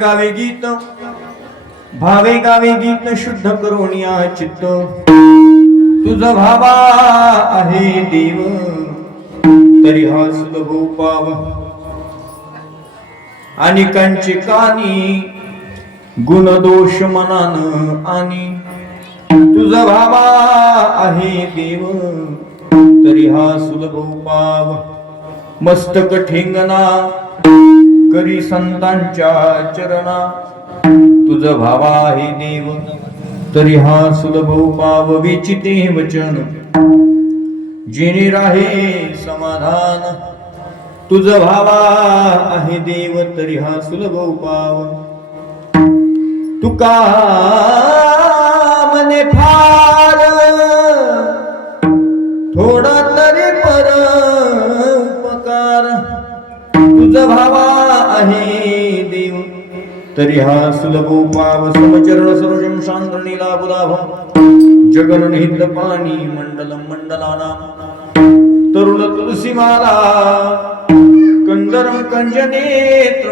गावे गीत भावे गावे गीत शुद्ध करोनिया चित्त तुझ भावा आहे देव तरी हा सुलभ उपाव आणि कंची कानी गुण दोष मनान आणि तुझ भावा आहे देव तरी हा सुलभ उपाव मस्तक ठेंगणा करी संतांच्या चरणा तुझ भावा आहे देव तरी हा सुलभ उपाव विचिते वचन जेणे राहे समाधान तुझ भावा आहे देव तरी हा सुलभ उपाव तुका मने फार थोडा तरी परोपकार तुझ भावा आहे देव तरी हा सुलभ उपाव समचरण सरोजम शांत नीलाबुलाभम जगनहित पाणी मंडलम मंडलानाम तरुण तुलसीमाला कंदरम कंजनेत्र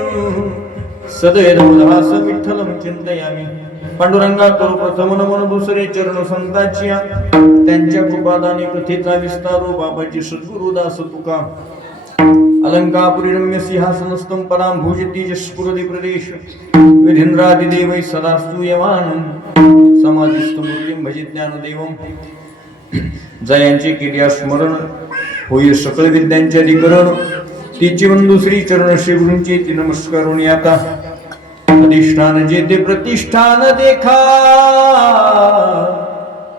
सदैवदास विठ्ठलम चिंतयामी पांडुरंगा करू प्रथम नमन दुसरे चरण संतांची त्यांच्या कृपादाने कथेचा विस्तारो बाबाची सद्गुरुदास तुका अलंकापुरी रम्य सिंहासनस्थं पराम भुजती जस्पुरदी प्रदेश विधींद्रादि देवै सदा स्तूयमानं समाधिस्थ मूर्तिं भजे ज्ञानदेवं जयांचे केल्या स्मरण होय सकळ विद्यांचे अधिकरण तिची वंदू श्री चरण श्री गुरूंची ती नमस्कारुणी आता अधिष्ठान जेथे प्रतिष्ठान देखा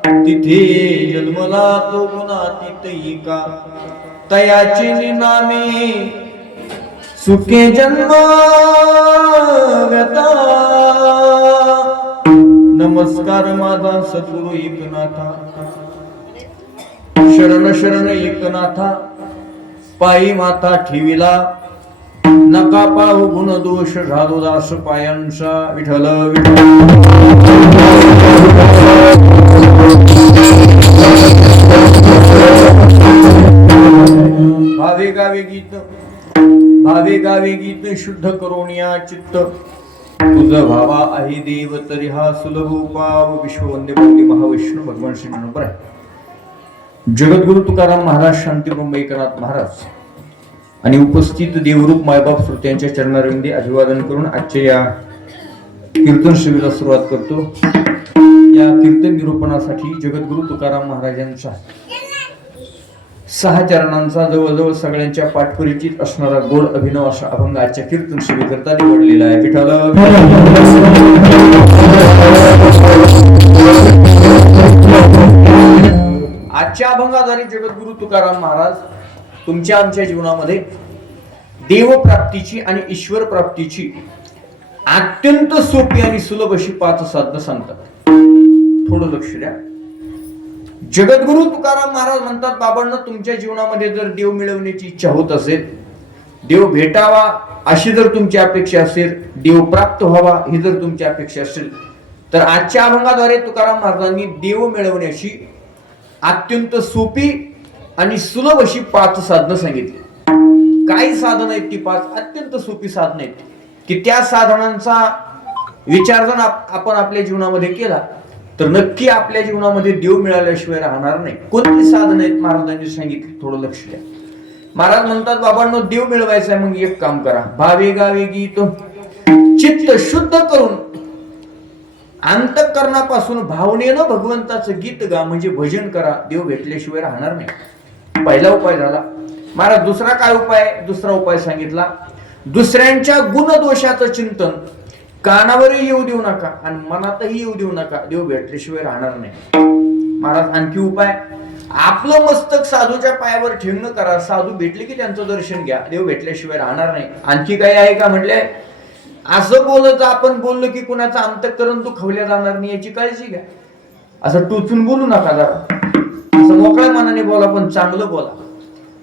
तिथे जन्मला तो गुणातीतैका तयाची नामे सुखे जन्म व्यता नमस्कार माझा सद्गुरु एकनाथा शरण शरण एकनाथा पायी माता ठेविला नका पाहू गुण दोष घालू दास पायांचा विठ्ठल भावे गावे गीत शुद्ध करोनिया चित्त तुझ भावा आहे देव तरी हा सुलभ उपाव विश्ववंदे बोली महाविष्णू भगवान श्री गणपती आहे जगद्गुरु तुकाराम महाराज शांती ब्रह्मैकनाथ महाराज आणि उपस्थित देवरूप मायबाप श्रोत्यांच्या चरणारविंदी अभिवादन करून आजच्या या कीर्तन सेवेला सुरुवात करतो। या कीर्तन निरूपणासाठी जगद्गुरु तुकाराम महाराजांचा 6 चरणांचा जवळजवळ सगळ्यांच्या पाठपरिचित असणारा गोड अभिनव असा अभंग आजच्या कीर्तन सेवेकरता निवडलेला आहे। विठ्ठल आजच्या अभंगाद्वारे जगद्गुरु तुकाराम महाराज तुमच्या आमच्या जीवनामध्ये देव प्राप्तीची आणि ईश्वर प्राप्तीची अत्यंत सोपी आणि सुलभ अशी 5 साधनं सांगतात। थोडं लक्ष द्या। जगद्गुरु तुकाराम महाराज म्हणतात, बाबांनो तुमच्या जीवनामध्ये जर देव मिळवण्याची इच्छा होत असेल, देव भेटावा अशी जर तुमची अपेक्षा असेल, देव प्राप्त व्हावा ही जर तुमची अपेक्षा असेल, तर आजच्या अभंगाद्वारे तुकाराम महाराजांनी देव मिळवण्याची अत्यंत सोपी आणि सुलभ अशी 5 साधनं सांगितली। काही साधनं आहेत ती 5 अत्यंत सोपी साधनं आहेत की त्या साधनांचा विचार जर आपण आपल्या जीवनामध्ये केला तर नक्की आपल्या जीवनामध्ये देव मिळाल्याशिवाय राहणार नाही। कोणती साधनं आहेत महाराजांनी सांगितली, थोडं लक्ष द्या। महाराज म्हणतात, बाबांनो देव मिळवायचा आहे, मग एक काम करा, भावे गावे गीत चित्त शुद्ध करून अंतःकरणापासून भावनेनं भगवंताचं गीत गा, म्हणजे भजन करा, देव भेटल्याशिवाय राहणार नाही। पहिला उपाय झाला। महाराज दुसरा काय उपाय? दुसरा उपाय सांगितला, दुसऱ्यांच्या गुण दोषाचं चिंतन कानावरही येऊ देऊ नका आणि मनातही येऊ देऊ नका, देव भेटल्याशिवाय राहणार नाही। महाराज आणखी उपाय, आपलं मस्तक साधूच्या पायावर ठेवणं करा, साधू भेटले की त्यांचं दर्शन घ्या, देव भेटल्याशिवाय राहणार नाही। आणखी काही आहे का म्हटले, असं बोलत आपण बोललो की कुणाचं अंतःकरण दुखवल्या जाणार नाही याची काळजी घ्या। असं टोचून बोलू नका, जरा असं मोकळ्या मनाने बोला, पण चांगलं बोला,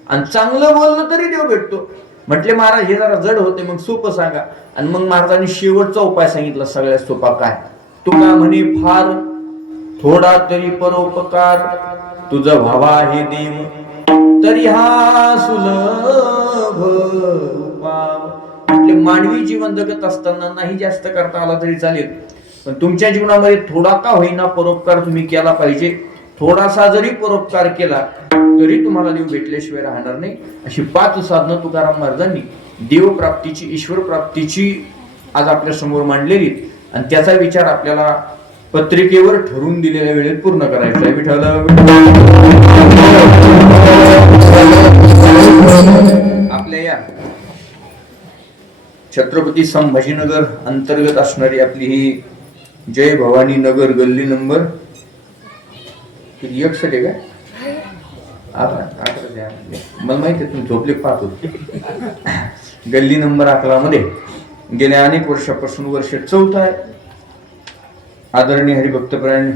आणि चांगलं बोललं तरी देव भेटतो। म्हटले महाराज हे जरा जड होते, मग सोपं सांगा। आणि मग महाराजांनी शेवटचा उपाय सांगितला, सगळ्यात सोपा काय? तुका म्हणे फार थोडा तरी परोपकार तुझ भावा हे देव तरी हा सुलभ उपाव आपले मानवी जीवन जगत असताना नाही जास्त करता आला तरी चालेल, पण तुमच्या जीवनामध्ये थोडा का होईना परोपकार तुम्ही केला पाहिजे. थोडासा जरी परोपकार केला तरी तुम्हाला देव भेटल्याशिवाय राहणार नाही. अशी 5 साधनं तुकाराम महाराजांनी देवप्राप्तीची, ईश्वर प्राप्तीची आज आपल्या समोर मांडलेली, आणि त्याचा विचार आपल्याला पत्रिकेवर ठरवून दिलेल्या वेळेत पूर्ण करायचा आहे. विठ्ठल आपल्या या छत्रपती संभाजीनगर अंतर्गत असणारी आपली ही जय भवानी नगर गल्ली नंबर 61 आहे का? मला माहिती आहे, तुम्ही झोपले पाहत होते. गल्ली नंबर 11 मध्ये गेल्या अनेक वर्षापासून वर्ष 4th आहे. आदरणीय हरिभक्तपरायण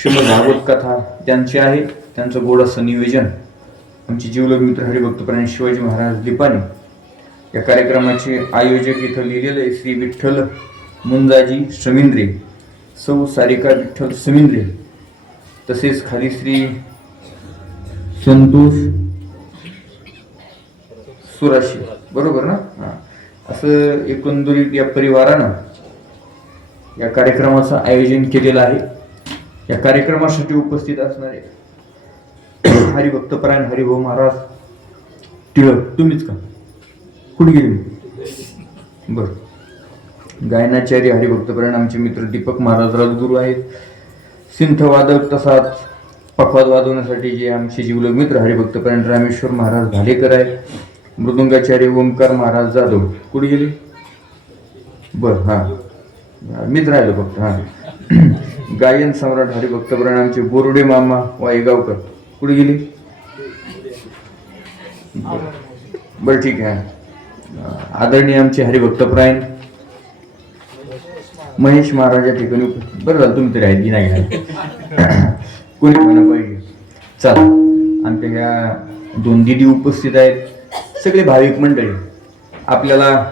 श्रीमद भागवत कथा त्यांची आहे. त्यांचं गोडसं निवेदन आमचे जीवलग मित्र हरिभक्तपरायण शिवाजी महाराज दीपाने. या कार्यक्रमाचे आयोजक इथं लिहिलेले आहे श्री विठ्ठल मुंजाजी समिंद्रे, सौ सारिका विठ्ठल समिंद्रे, तसेच खाली श्री संतोष सुराशी, बरोबर ना? असं एकंदरीत या परिवारानं या कार्यक्रमाचं आयोजन केलेलं आहे. या कार्यक्रमासाठी उपस्थित असणारे हरिभक्तपरायण हरिभाऊ महाराज टिळक, तुम्हीच का? कुठे गेले? बर. गायनाचार्य हरिभक्तपरायण आमचे मित्र दीपक महाराज राजगुरू आहेत. सिंथवादक तसाच पखवाद वाजवण्यासाठी जे आमचे जीवलग मित्र हरिभक्तपरायण रामेश्वर महाराज भालेकर आहेत. मृदुंगाचार्य ओमकार महाराज जाधव, कुठे गेले? बर, हा मीच राहिलो फक्त. हा गायन सम्राट हरिभक्तपरायण आमचे बोरुडे मामा वाईगावकर, कुठे गेले? बर, ठीक आहे. आदरणीय आमचे हरिभक्तपरायण महेश महाराज या ठिकाणी. बरं झालं तुम्ही तरी आहेत की नाही कोणी म्हणा पाहिजे. चला, आमच्या ह्या 2 दिदी उपस्थित आहेत, सगळे भाविक मंडळी. आपल्याला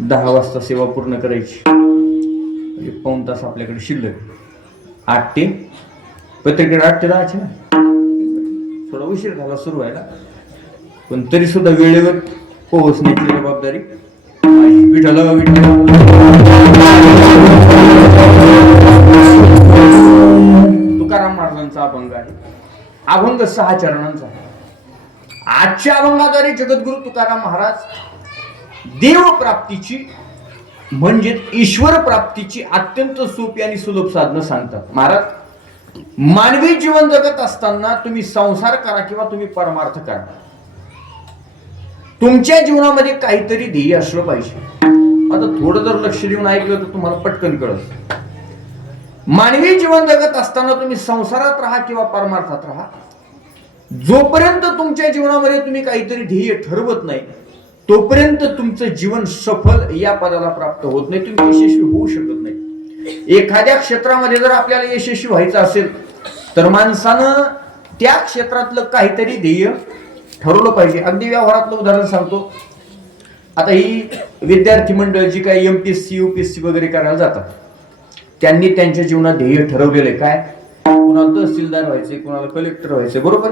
10 वाजता सेवा पूर्ण करायची, म्हणजे 1 तास आपल्याकडे शिल्लक. 8 ते पत्रिकेकडे 8 ते 10 थोडा उशीर झाला सुरू व्हायला, पण तरी सुद्धा वेळेवर पोहोचण्याची जबाबदारी विठ्ठल. तुकाराम महाराजांचा अभंग आहे, अभंग 6 चरणांचा. आजच्या अभंगाद्वारे जगद्गुरु तुकाराम महाराज देवप्राप्तीची म्हणजे ईश्वर प्राप्तीची अत्यंत सोपी आणि सुलभ साधनं सांगतात. महाराज, मानवी जीवन जगत असताना तुम्ही संसार करा किंवा तुम्ही परमार्थ करा, तुमच्या जीवनामध्ये काहीतरी ध्येय असलं पाहिजे. आता थोडं जर लक्ष देऊन ऐकलं तर तुम्हाला पटकन कळत. मानवी जीवन जगत असताना तुम्ही संसारात राहा किंवा परमार्थात राहा, जोपर्यंत तुमच्या जीवनामध्ये तुम्ही काहीतरी ध्येय ठरवत नाही तोपर्यंत तुमचं जीवन सफल या पदाला प्राप्त होत नाही, तुम्ही यशस्वी होऊ शकत नाही. एखाद्या क्षेत्रामध्ये जर आपल्याला यशस्वी व्हायचं असेल तर माणसानं त्या क्षेत्रातलं काहीतरी ध्येय ठरवलं पाहिजे. अगदी व्यवहारातलं उदाहरण सांगतो. आता ही विद्यार्थी मंडळ जी काही MPSC UPSC वगैरे करायला जातात, त्यांनी त्यांच्या जीवनात ध्येय ठरवलेले काय? कुणाला तहसीलदार व्हायचे, कुणाला कलेक्टर व्हायचे, बरोबर?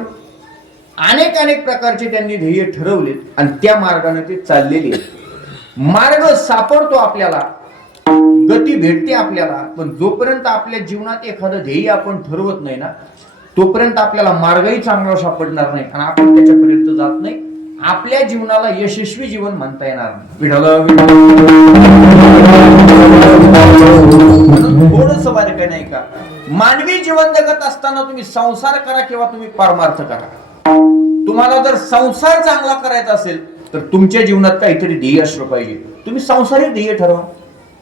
अनेक प्रकारचे त्यांनी ध्येय ठरवलेत आणि त्या मार्गाने ते चाललेले. मार्ग सापडतो आपल्याला, गती भेटते आपल्याला, पण जोपर्यंत आपल्या जीवनात एखादं ध्येय आपण ठरवत नाही ना तोपर्यंत आपल्याला मार्गही चांगला सापडणार नाही आणि आपण त्याच्यापर्यंत जात नाही. आपल्या जीवनाला यशस्वी जीवन म्हणता येणार नाही. थोडंसं बारीक नाही का? मानवी जीवन जगत असताना तुम्ही संसार करा किंवा तुम्ही परमार्थ करा, तुम्हाला जर संसार चांगला करायचा असेल तर तुमच्या जीवनात काहीतरी ध्येय असलं पाहिजे. तुम्ही सांसारिक ध्येय ठरवा.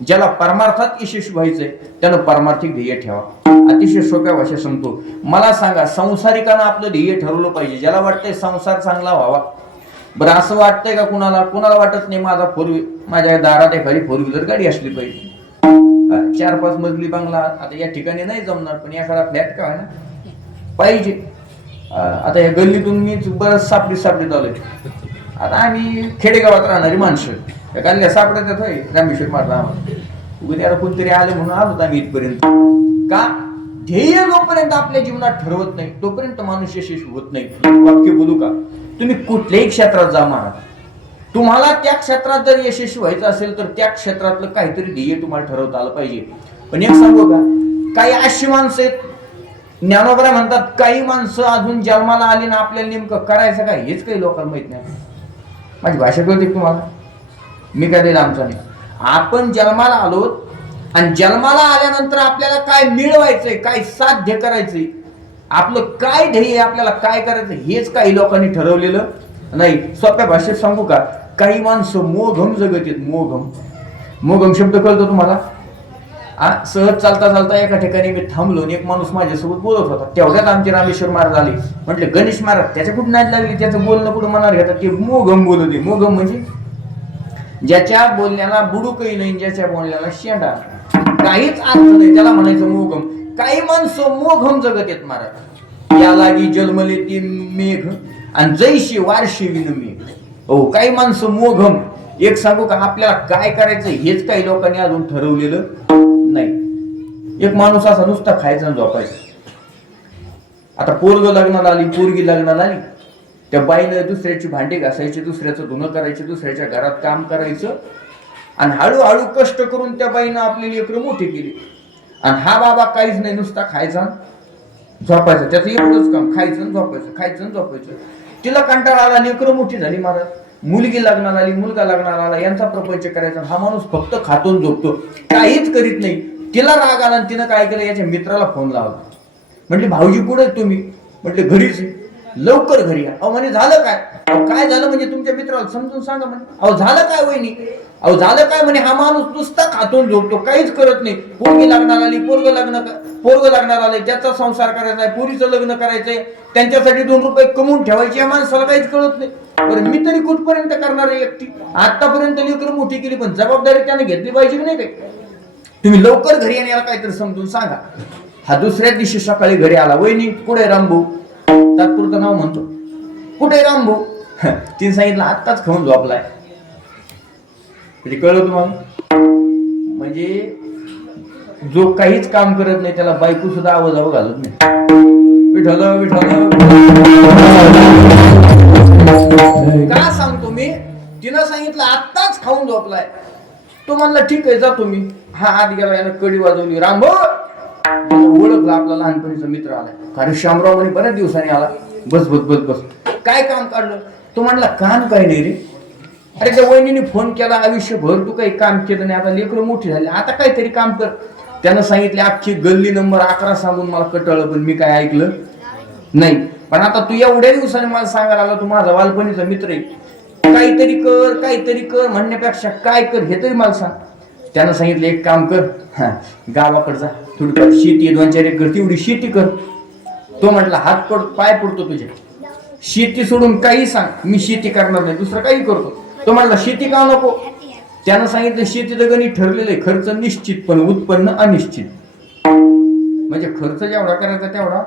ज्याला परमार्थात यशस्वी व्हायचंय त्यानं परमार्थिक ध्येय ठेवा. अतिशय सोप्या भाषेत सांगतो. मला सांगा, संसारिकानं आपलं ध्येय ठरवलं पाहिजे. ज्याला वाटतंय संसार चांगला व्हावा, बरं असं वाटतंय का कुणाला? कुणाला वाटत नाही माझ्या दारात एखादी 4 व्हीलर गाडी असली पाहिजे, 4-5 मजली बंगला. आता या ठिकाणी नाही जमणार, पण एखादा फ्लॅट का ना पाहिजे. आता या गल्लीतून मी बरंच सापडीत आलोय. आता आम्ही खेडेगावात राहणारी माणसं, या गल्ल्या सापडत होय रामेश्वर मारला उद्या कोणतरी आलं म्हणून आलो आम्ही इथपर्यंत. का? ध्येय जोपर्यंत आपल्या जीवनात ठरवत नाही तोपर्यंत माणूस यशस्वी होत नाही. वाक्य बोलू का? तुम्ही कुठल्याही क्षेत्रात जा महाराज, तुम्हाला त्या क्षेत्रात जर यशस्वी व्हायचं असेल तर त्या क्षेत्रातलं काहीतरी ध्येय तुम्हाला ठरवता आलं पाहिजे. पण एक सांगू का, काही अशी माणसं आहेत, ज्ञानोबा म्हणतात काही माणसं अजून जन्माला आली ना आपल्याला नेमकं करायचं काय हेच काही लोकांना माहित नाही. माझी भाषा कळते तुम्हाला, मी काय दिलं आमचा नाही. आपण जन्माला आलो आणि जन्माला आल्यानंतर आपल्याला काय मिळवायचंय, काय साध्य करायचंय, आपलं काय ध्येय, आपल्याला काय करायचं हेच काही लोकांनी ठरवलेलं नाही. सोप्या भाषेत सांगू का, काही माणसं मोघम जगत आहेत. मोघम, मोघम शब्द कळतो तुम्हाला? सहज चालता चालता एका ठिकाणी मी थांबलो आणि एक माणूस माझ्यासोबत बोलत होता. तेवढ्यात आमचे रामेश्वर महाराज आले. म्हटले गणेश महाराज त्याच्या कुठं नाद लागली, त्याचं बोलणं कुठं मनावर घेतात, ते मोघम बोलत आहे. मोघम म्हणजे ज्याच्या बोलण्याला बुडूकही नाही, ज्याच्या बोलण्याला शेंडा काहीच अर्थ नाही, त्याला म्हणायचं मोघम. काही माणसं मोघम जगत आहेत महाराज. या लागी जन्मले ती मेघ आणि जैशी वारशी विन मेघ. हो, काही माणसं मोघम. एक सांगू का, आपल्याला काय करायचं हेच काही लोकांनी अजून ठरवलेलं नाही. एक माणूस असा नुसता खायचा आणि झोपायचा. आता पोरग लग्नाला आली, पोरगी लग्नाला आली, त्या बाईनं दुसऱ्याची भांडी घासायची, दुसऱ्याचं धुणं करायचं, दुसऱ्याच्या घरात काम करायचं आणि हळूहळू कष्ट करून त्या बाईनं आपली लेकरं मोठी केली. आणि हा बाबा काहीच नाही, नुसता खायचा झोपायचं. त्याचं एवढंच काम, खायचं झोपायचं, खायचं झोपायचं. तिला कंटाळा आला, लेकरं मोठी झाली महाराज, मुलगी लग्नाला आली, मुलगा लग्नाला आला, यांचा प्रपंच करायचा. हा माणूस फक्त खातून झोपतो, काहीच करीत नाही. तिला राग आला आणि तिनं काय केलं, याच्या मित्राला फोन लावला. म्हटले भाऊजी कुठे तुम्ही? म्हटले घरीच. लवकर घरी या. अहो म्हणे झालं काय? काय झालं म्हणजे तुमच्या मित्राला समजून सांगा म्हणे. अहो झालं काय वहिनी? अहो झालं काय म्हणे, हा माणूस नुसता खातून झोपतो, काहीच करत नाही. पोरगी लग्नाला आली, पोरग लग्नाला आले, त्याचा संसार करायचा आहे, पोरीचं लग्न करायचंय, त्यांच्यासाठी 2 रुपये कमवून ठेवायचे, या माणसाला काहीच कळत नाही. बरं मी तरी कुठपर्यंत करणार आहे एकटी? आतापर्यंत लेकरं मोठी केली, पण जबाबदारी त्याने घेतली पाहिजे की नाही काय? तुम्ही लवकर घरी येण्याला काहीतरी समजून सांगा. हा दुसऱ्या दिवशी सकाळी घरी आला. वहिनी कुठे रामभाऊ? तात्पुरतं नाव म्हणतो. कुठे रामभाऊ? तिने सांगितलं आत्ताच खाऊन झोपलाय. कळलं तुम्हाला? म्हणजे जो काहीच काम करत नाही त्याला बायको सुद्धा आवाजावं घालत नाही. विठ्ठल विठ्ठल का सांगतो मी? तिनं सांगितलं आत्ताच खाऊन झोपलाय. तो म्हणला ठीक आहे जातो मी. हा आत गेला, यानं कडी वाजवली. रामभाऊ ओळखला, आपला लहानपणीचा मित्र आलाय. कारण शामराव म्हणे बऱ्याच दिवसांनी आला. बस बस बस बस. काय काम काढलं? तो म्हणला काम काय नाही रे. अरे त्या वहिनीने फोन केला, आयुष्यभर तू काही काम केलं नाही, आता लेकरं मोठी झाली, आता काहीतरी काम कर. त्यानं सांगितले अख्खी गल्ली नंबर 11 सांगून मला कटळलं, पण मी काय ऐकलं नाही. पण आता तू एवढ्या दिवसाने मला सांगायला आला, तू माझा बालपणीचा मित्र आहे, काहीतरी कर काहीतरी कर म्हणण्यापेक्षा काय कर हे तरी मला सांग. त्यानं सांगितलं एक काम कर, गावाकडे जा, थोडीफार शेती 2-4 एकर तेवढी शेती कर. तो म्हटला हात पड पाय पडतो तुझे, शेती सोडून काही सांग, मी शेती करणार नाही, दुसरं काही करतो. तो म्हटला शेती का नको? त्यानं सांगितलं शेतीचं गणित ठरलेलं आहे, खर्च निश्चित पण उत्पन्न अनिश्चित. म्हणजे खर्च जेवढा करायचा तेवढा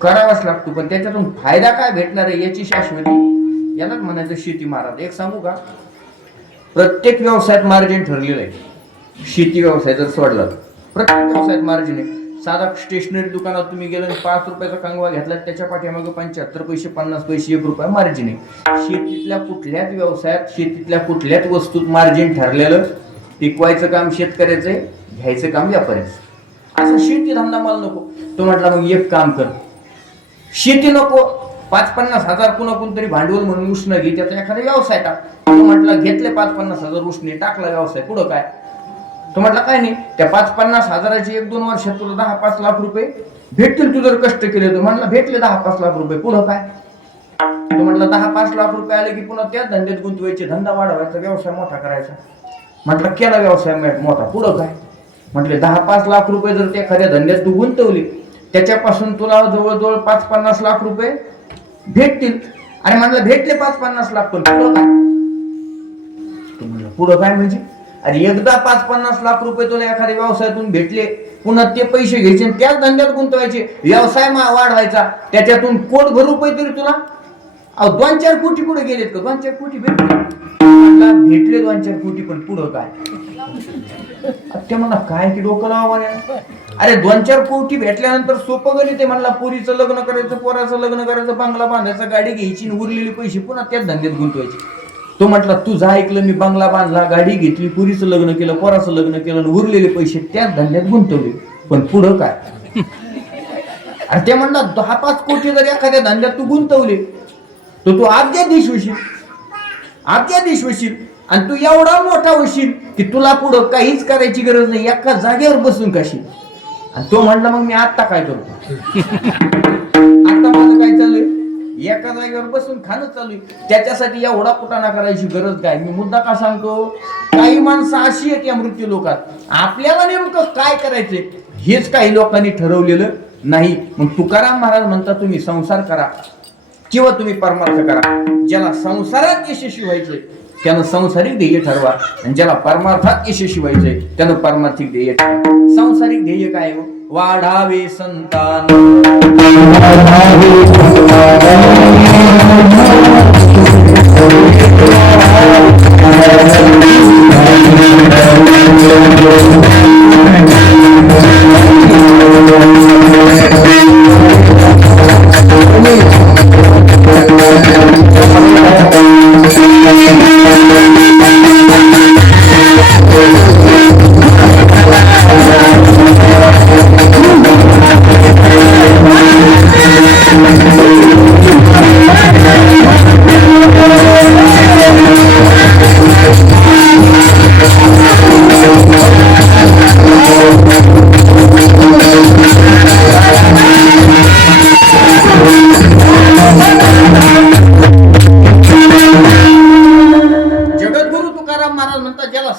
करावाच लागतो, पण त्याच्यातून फायदा काय भेटणार आहे याची शाश्वती, यालाच म्हणायचं शेती महाराज. एक सांगू का, प्रत्येक व्यवसायात मार्जिन ठरलेलं आहे. शेती व्यवसाय जर सोडला तर प्रत्येक व्यवसायात मार्जिन आहे. साधा स्टेशनरी दुकानात तुम्ही गेला आणि 5 रुपयाचा कंगवा घेतला, त्याच्या पाठीमागे 75 पैसे 50 पैसे 1 रुपया मार्जिन आहे. शेतीतल्या कुठल्याच व्यवसायात, शेतीतल्या कुठल्याच वस्तूत मार्जिन ठरलेलं. पिकवायचं काम शेतकऱ्याचं आहे, घ्यायचं काम व्यापाऱ्याचं. असं शेती धंदा मला नको. तो म्हटला मग एक काम कर, शेती नको, 5-50 हजार पुन्हा कोणतरी भांडवल म्हणून उष्ण घे, त्याचा एखादा व्यवसाय टाक. तो म्हटला घेतले 5-50 हजार उष्णे, टाकला व्यवसाय, पुढं काय? तो म्हटला काय नाही, त्या 5-50 हजाराची 1-2 वर्षात तुला 10-5 लाख रुपये भेटतील, तू जर कष्ट केले तर. म्हणला भेटले 10-5 लाख रुपये, पुढं काय? तो म्हटला 10-5 लाख रुपये आले की पुन्हा त्याच धंद्यात गुंतवायचे, धंदा वाढवायचा, व्यवसाय मोठा करायचा. म्हटलं केला व्यवसाय मोठा, पुढं काय? म्हटले 10-5 लाख रुपये जर त्या एखाद्या धंद्यात तू गुंतवली, त्याच्यापासून तुला जवळजवळ 5-50 लाख रुपये भेटतील. आणि म्हटलं भेटले 5-50 लाख, पण पुढं काय? तो म्हणला पुढं काय म्हणजे? अरे एकदा 5-50 लाख रुपये तुला एखाद्या व्यवसायातून भेटले, पुन्हा ते पैसे घ्यायचे त्याच धंद्यात गुंतवायचे, व्यवसाय वाढवायचा, त्याच्यातून कोटभर रुपये तरी तुला. अहो 2-4 कोटी कुठे गेलेत का? 2-4 कोटी भेटले, भेटले 2-4 कोटी, पण पुढं काय? ते म्हणा काय की डोकं लावा. अरे 2-4 कोटी भेटल्यानंतर सोपं गणित आहे. म्हणला पोरीचं लग्न करायचं, पोराचं लग्न करायचं, बंगला बांधायचा, गाडी घ्यायची, उरलेले पैसे पुन्हा त्याच धंद्यात गुंतवायचे. तो म्हटला तुझं ऐकलं, मी बंगला बांधला, गाडी घेतली, पुरीचं लग्न केलं, पोराचं लग्न केलं आणि उरलेले पैसे त्याच धंद्यात गुंतवले. पण पुढं काय? आणि ते म्हणला 10-5 कोटी जर एखाद्या धंद्यात तू गुंतवले तर तू अब्जाधीश होशील आणि तू एवढा मोठा होशील की तुला पुढं काहीच करायची गरज नाही, एका जागेवर बसून काशी. आणि तो म्हणला मग मी आता काय करतो? आता माझं काय चालू? एका जागेवर बसून खाणं चालू आहे. त्याच्यासाठी एवढा कुटाणा करायची गरज काय? मी मुद्दा का सांगतो? काही माणसं अशी आहेत या मृत्यू लोकात, आपल्याला नेमकं काय करायचंय हेच काही लोकांनी ठरवलेलं नाही. मग तुकाराम महाराज म्हणतात तुम्ही संसार करा किंवा तुम्ही परमार्थ करा. ज्याला संसारात यशस्वी व्हायचंय त्यानं सांसारिक ध्येय ठरवा, आणि ज्याला परमार्थात यशस्वी व्हायचंय त्यानं परमार्थिक ध्येय ठरवा. सांसारिक ध्येय काय हो? वाढावे संतान,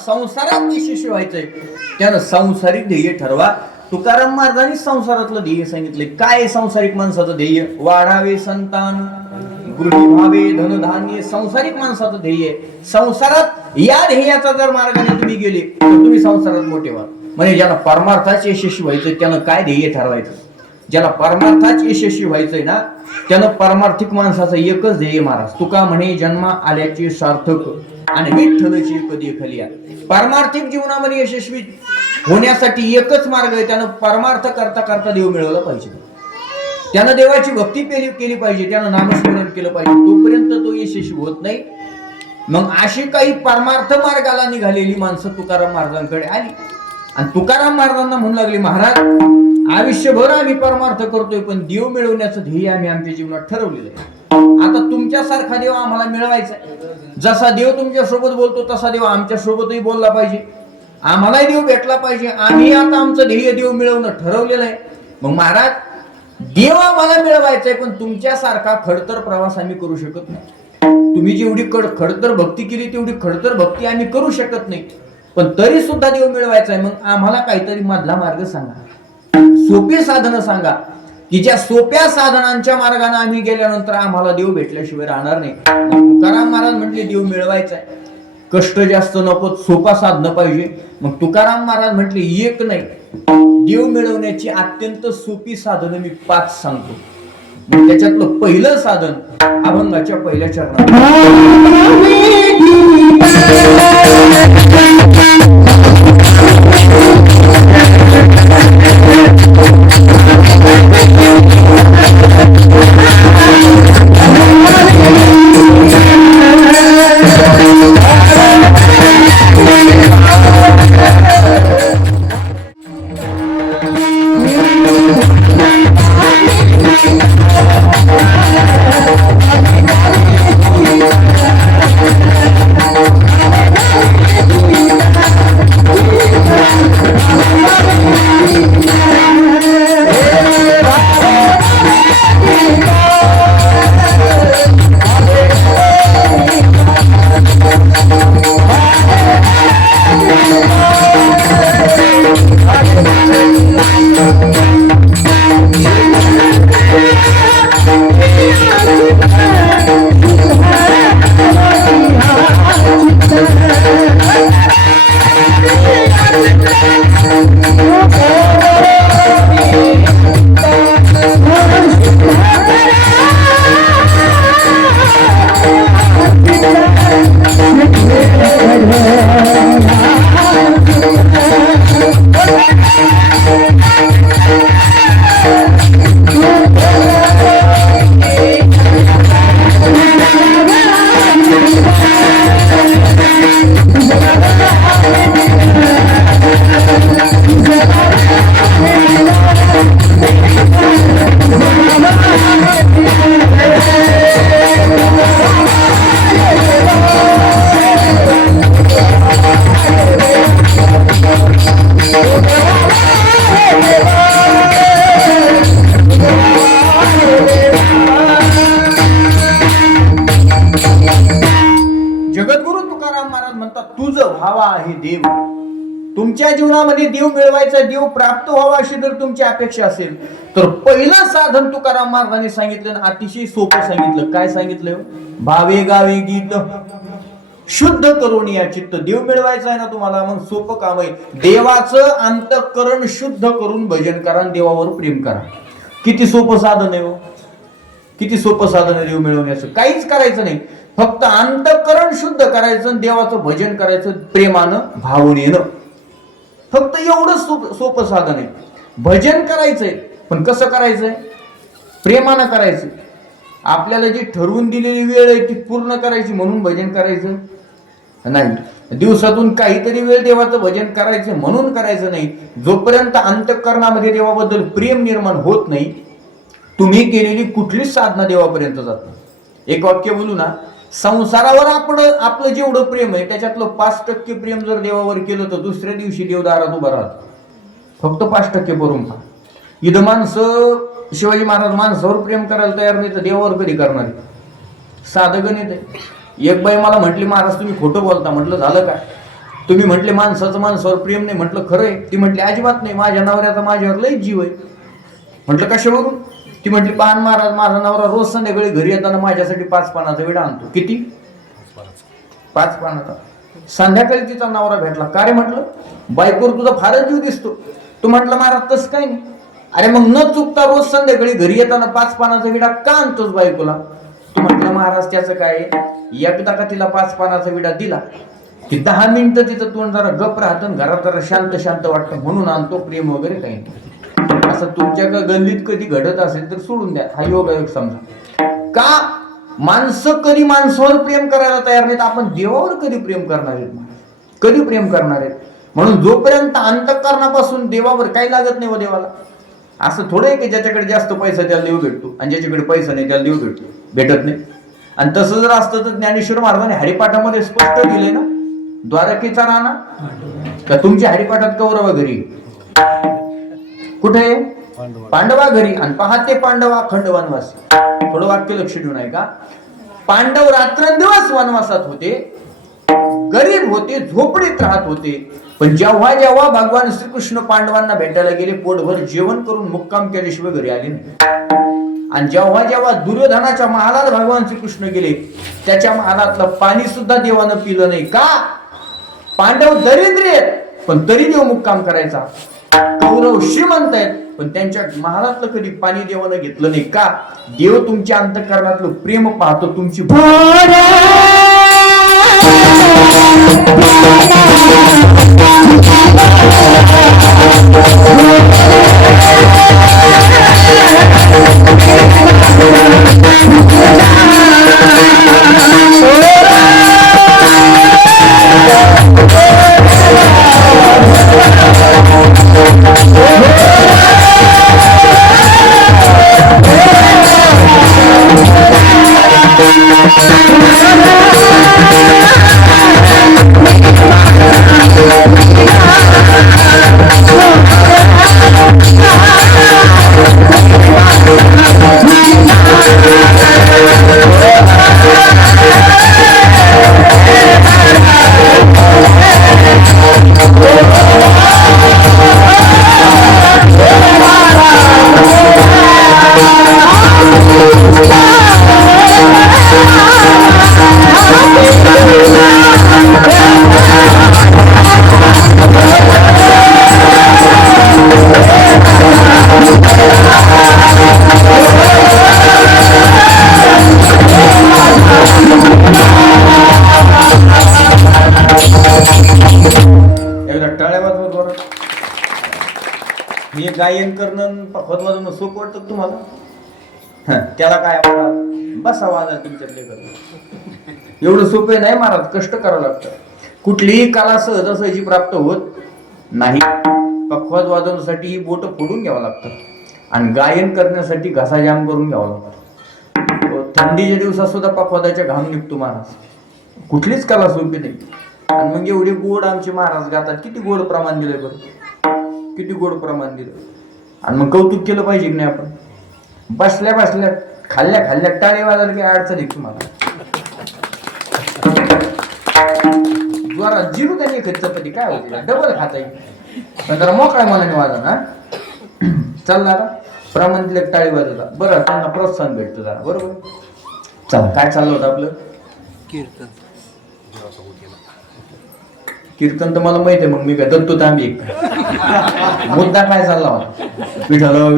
संसारात यशस्वी व्हायचंय त्यानं सांसारिक ध्येय ठरवा. तुकाराम महाराजांनी संसारातलं ध्येय सांगितले. काय संसारिक माणसाचं ध्येय? वाढावे संतान, गृही व्हावे धनधान्य. संसारिक माणसाचं ध्येय. संसारात या ध्येयाचा जर मार्गाने तुम्ही गेले तर तुम्ही संसारात मोठे व्हाल. म्हणजे ज्याला परमार्थात यशस्वी व्हायचंय त्यानं काय ध्येय ठरवायचं? ज्याला परमार्थात यशस्वी व्हायचंय ना त्यानं परमार्थिक माणसाचं एकच ध्येय महाराज तुका म्हणे, जन्मा आल्याचे सार्थक आणि विठ्ठलची कधी खलिया. परमार्थिक जीवनामध्ये यशस्वी होण्यासाठी एकच मार्ग आहे. त्यानं परमार्थ करता करता देव मिळवला पाहिजे. त्यानं देवाची भक्ती केली पाहिजे, त्यानं नामस्मरण केलं पाहिजे. तोपर्यंत तो यशस्वी होत नाही. मग अशी काही परमार्थ मार्गाला निघालेली माणसं तुकाराम महाराजांकडे आली आणि तुकाराम महाराजांना म्हणू लागली, महाराज आयुष्यभर आम्ही परमार्थ करतोय पण देव मिळवण्याचं ध्येय आम्ही आमच्या जीवनात ठरवलेलं आहे. आता तुमच्यासारखा देव आम्हाला मिळवायचा. जसा देव तुमच्या सोबत बोलतो तसा देव आमच्या सोबतही बोलला पाहिजे. आम्हालाही देव भेटला पाहिजे. आम्ही आता आमचं ध्येय देव मिळवणं ठरवलेलं आहे. मग महाराज देव आम्हाला मिळवायचा आहे पण तुमच्यासारखा खडतर प्रवास आम्ही करू शकत नाही. तुम्ही जेवढी खडतर भक्ती केली तेवढी खडतर भक्ती आम्ही करू शकत नाही. पण तरी सुद्धा देव मिळवायचा आहे. मग आम्हाला काहीतरी मधला मार्ग सांगा, सोपी साधनं सांगा की ज्या सोप्या साधनांच्या मार्गाने आम्ही गेल्यानंतर आम्हाला देव भेटल्याशिवाय राहणार नाही. तुकाराम महाराज म्हटले देव मिळवायचा आहे, कष्ट जास्त नको, सोपा साधनं पाहिजे. मग तुकाराम महाराज म्हटले एक नाही, देव मिळवण्याची अत्यंत सोपी साधनं मी 5 सांगतो. मग त्याच्यातलं पहिलं साधन अभंगाच्या पहिल्या चरणात तुमच्या जीवनामध्ये देव मिळवायचा, देव प्राप्त व्हावा अशी जर तुमची अपेक्षा असेल तर पहिलं साधन तुकाराम महाराजांनी सांगितलं, अतिशय सोपं सांगितलं. काय सांगितलं? भावे गावे गीत शुद्ध करून या चित्त. देव मिळवायचा आहे ना तुम्हाला, मग सोपं काम आहे. देवाचं अंतःकरण शुद्ध करून भजन करा, देवावर प्रेम करा. किती सोपं साधन आहे हो, किती सोपं साधन आहे देव मिळवण्याचं. काहीच करायचं नाही, फक्त अंतःकरण शुद्ध करायचं, देवाचं भजन करायचं, प्रेमानं भावनेनं. फक्त एवढं सोपं साधन आहे. भजन करायचंय, पण कसं करायचंय? प्रेमानं करायचं. आपल्याला जी ठरवून दिलेली वेळ आहे ती पूर्ण करायची म्हणून भजन करायचं नाही. दिवसातून काहीतरी वेळ देवाचं भजन करायचं म्हणून करायचं नाही. जोपर्यंत अंतःकरणामध्ये देवाबद्दल प्रेम निर्माण होत नाही, तुम्ही केलेली कुठलीच साधना देवापर्यंत जात नाही. एक वाक्य बोलू ना, संसारावर आपलं जेवढं प्रेम आहे त्याच्यातलं 5% प्रेम जर देवावर केलं तर दुसऱ्या दिवशी देवदारात उभा राहतो. फक्त 5% करून पहा. इथं माणसं, शिवाजी महाराज माणसावर प्रेम करायला तयार नाही तर देवावर कधी करणार? साधं गणित आहे. एक बाई मला म्हटली, महाराज तुम्ही खोटं बोलता. म्हटलं झालं काय? तुम्ही म्हटले माणसाचं माणसावर प्रेम नाही. म्हटलं खरं आहे. ती म्हटली अजिबात नाही, माझ्या नवऱ्याचा माझ्यावर लई जीव आहे. म्हटलं कशावरून? ती म्हटली, पान महाराज, माझा नवरा रोज संध्याकाळी घरी येताना माझ्यासाठी 5 पानाचा विडा आणतो. किती? 5 पानाचा. संध्याकाळी तिचा नवरा भेटला. का रे? म्हटलं बायकोवर तुझा फारच जीव दिसतो. तू म्हटलं महाराज तसं काय नाही. अरे मग न चुकता रोज संध्याकाळी घरी येताना 5 पानाचा विडा का आणतोस बायकोला? तू म्हटलं महाराज त्याचं काय, एकदा का तिला 5 पानाचा विडा दिला की 10 मिनिटं तिचं तोंड जरा गप राहतं, घरात जरा शांत शांत वाटतं म्हणून आणतो, प्रेम वगैरे काही नाही. असं तुमच्या गल्लीत कधी घडत असेल तर सोडून द्या, हा योगायोग समजा. का? माणसं कधी माणसावर प्रेम करायला तयार नाहीत, आपण देवावर कधी प्रेम करणार आहेत? कधी प्रेम करणार आहेत? म्हणून जोपर्यंत अंतःकरणापासून देवावर काही लागत नाही व देवाला. असं थोडं आहे की ज्याच्याकडे जास्त पैसा त्याला देव भेटतो आणि ज्याच्याकडे पैसा नाही त्याला देव भेटत नाही. आणि तसं जर असतं तर ज्ञानेश्वर महाराजांनी हरिपाठामध्ये स्पष्ट दिले ना, द्वारकेचा राणा का तुमच्या हरिपाठात कौरवा घरी, कुठे? पांडवा घरी. आणि पहाते पांडवा अखंड वनवासी. थोडं वाक्य लक्ष ठेवून आहे का? पांडव रात्रंदिवस वनवासात होते, गरीब होते, झोपडीत राहत होते. पण जेव्हा जेव्हा भगवान श्रीकृष्ण पांडवांना भेटायला गेले, पोटभर जेवण करून मुक्काम केल्याशिवाय घरी आले नाही. आणि जेव्हा जेव्हा दुर्योधनाच्या महालात भगवान श्रीकृष्ण गेले, त्याच्या महालातलं पाणी सुद्धा देवानं पिलं नाही. का? पांडव दरिद्री आहेत पण तरी देव मुक्काम करायचा. कौरव श्रीमंत आहेत पण त्यांच्या महालातलं कधी पाणी देवानं घेतलं नाही. का? देव तुमच्या अंतःकरणातलं प्रेम पाहतो, तुमची गायन करणं पखवत सोपं वाटतं तुम्हाला? त्याला काय बसा वाजा तुमच्यातले एवढं सोपे नाही महाराज, कष्ट करावं लागतं. कुठलीही कला सहजासहजी प्राप्त होत नाही. पखवाज वाजवण्यासाठी बोट फोडून घ्यावं लागतं आणि गायन करण्यासाठी घसा जाम करून घ्यावा लागतो. थंडीच्या दिवसात सुद्धा पखवाजाच्या घाम निघतो महाराज. कुठलीच कला सोपी नाही. आणि मग एवढे गोड आमचे महाराज गातात. किती गोड प्रमाण दिलंय बरं, किती गोड प्रमाण दिलं. आणि मग कौतुक केलं पाहिजे की नाही आपण? बसल्या बसल्या खाल्ल्या खाल्ल्या टाळे वाजायला काही अडचण आहे तुम्हाला? जोरात जिरू त्याने एकच चपाती काय होती डबल खाता येईल पण जरा मोकळ्या मनाने वाजा ना चालला का प्रमाण दिले टाळी वाजवता बरं त्यांना प्रोत्साहन भेटतं जरा बरोबर चला काय चाललं होतं आपलं कीर्तन तर मला माहित आहे मग मी काय दत्तो तांबी एक मुद्दा काय चालला होता विठ्ठल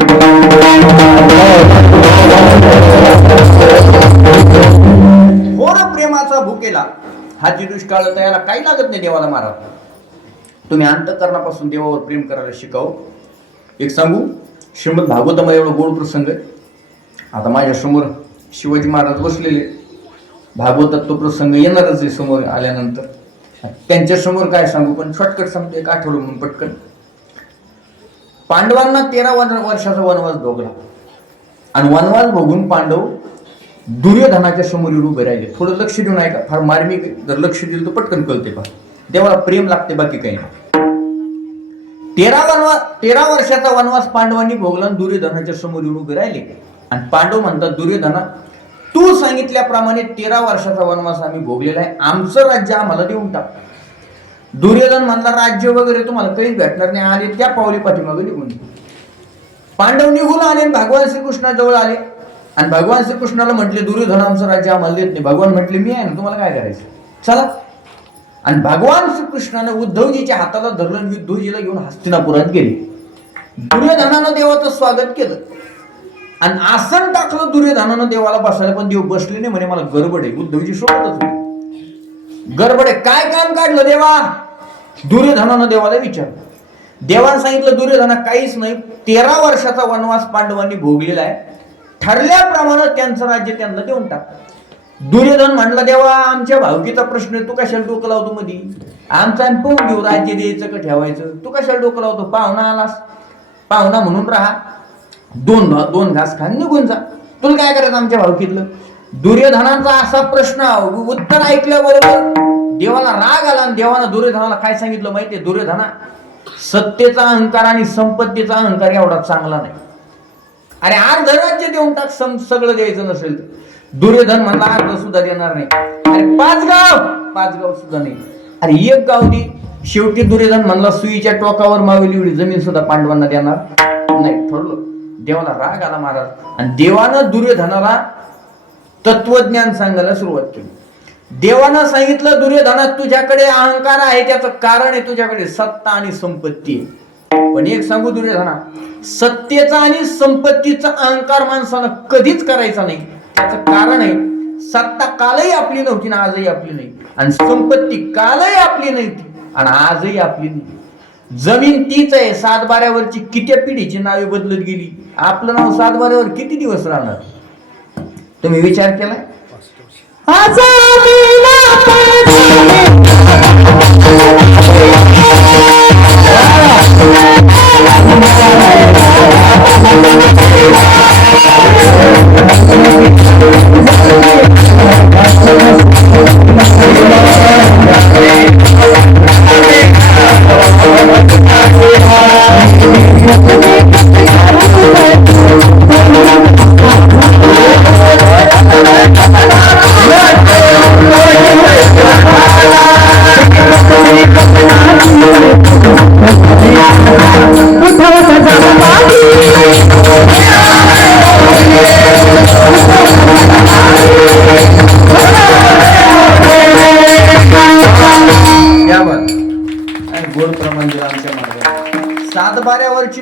घोर प्रेमाचा भुकेला हा जी दुष्काळ होता याला काही लागत नाही देवाला मारा तुम्ही अंतःकरणापासून देवावर प्रेम करायला शिकाव एक सांगू श्रीमद भागवतामध्ये एवढा गोड प्रसंग आहे आता माझ्या समोर शिवाजी महाराज बसलेले भागवतात तो प्रसंग येणारच आहे समोर आल्यानंतर त्यांच्या समोर काय सांगू पण शॉर्टकट सांगतो एक आठवडा म्हणून पटकन पांडवांना 13 वर्षाचा वनवास भोगला आणि वनवास भोगून पांडव दुर्योधनाच्या समोर उभे राहिले थोडं लक्ष देऊन ऐका फार मार्मिक जर लक्ष दिलं तर पटकन कळते पहा देवाला प्रेम लागते बाकी काही नाही 13 वर्षाचा वनवास पांडवांनी भोगला आणि दुर्योधनाच्या समोर उभे राहिले आणि पांडव म्हणतात दुर्योधना तू सांगितल्याप्रमाणे 13 वर्षाचा वनवास आम्ही भोगलेला आहे आमचं राज्य आम्हाला देऊन टाक दुर्योधन म्हणला राज्य वगैरे तुम्हाला काहीच भेटणार नाही आले त्या पावली पाठीमागे निघून पांडव निघून आले भगवान श्रीकृष्णाजवळ आले आणि भगवान श्रीकृष्णाला म्हटले दुर्योधन आमचं राज्य आम्हाला देत नाही भगवान म्हटले मी आहे ना तुम्हाला काय करायचं चला आणि भगवान श्रीकृष्णाने उद्धवजीच्या हाताला धरलं उद्धवजीला घेऊन हस्तिनापुरात गेले दुर्योधनानं देवाचं स्वागत केलं आणि आसन टाकलं दुर्योधनानं देवाला बसायला पण देव बसले नाही म्हणे मला गडबड आहे उद्धवजी सोबतच गडबड आहे काय काम काढलं देवा दुर्योधनानं देवाला विचारलं देवानं सांगितलं दुर्योधना काहीच नाही 13 वर्षाचा वनवास पांडवांनी भोगलेला आहे ठरल्याप्रमाणे त्यांचं राज्य त्यांना देऊन टाक दुर्योधन म्हणला देवा आमच्या भावकीचा प्रश्न तू कशाला डोकं लावतो मधी आमचा आम्ही पाहून घेऊ राज्य द्यायचं का ठेवायचं तू कशाला डोकं लावतो पाहुणा आलास पाहुणा म्हणून राहा दोन घास खान निघून जा तुला काय करायचं आमच्या भावकीतलं दुर्योधनाचा असा प्रश्न उत्तर ऐकल्याबरोबर देवाला राग आला आणि देवानं दुर्योधनाला काय सांगितलं माहितीये दुर्योधना सत्तेचा अहंकार आणि संपत्तीचा अहंकार एवढा चांगला नाही अरे अर्ध राज्य देऊन टाक सगळं द्यायचं नसेल तर दुर्योधन म्हणला अर्ध सुद्धा देणार नाही अरे 5 गाव सुद्धा नाही अरे 1 गाव दे शेवटी दुर्योधन म्हणला सुईच्या टोकावर मावेली एवढी जमीन सुद्धा पांडवांना देणार नाही ठरलं देवाला राग आला महाराज आणि देवानं दुर्योधनाला तत्वज्ञान सांगायला सुरुवात केली देवानं सांगितलं दुर्योधना तुझ्याकडे अहंकार आहे त्याचं कारण आहे तुझ्याकडे सत्ता आणि संपत्ती पण एक सांगू दुर्योधना सत्तेचा आणि संपत्तीचा अहंकार माणसानं कधीच करायचा नाही त्याचं कारण आहे सत्ता कालही आपली नव्हती ना आजही आपली नाही आणि संपत्ती कालही आपली नाही आणि आजही आपली नाही जमीन तीच आहे 7 बाऱ्यावरची किती पिढीची नावे बदलत गेली आपलं नाव 7 बाऱ्यावर किती दिवस राहणार तुम्ही विचार केलाय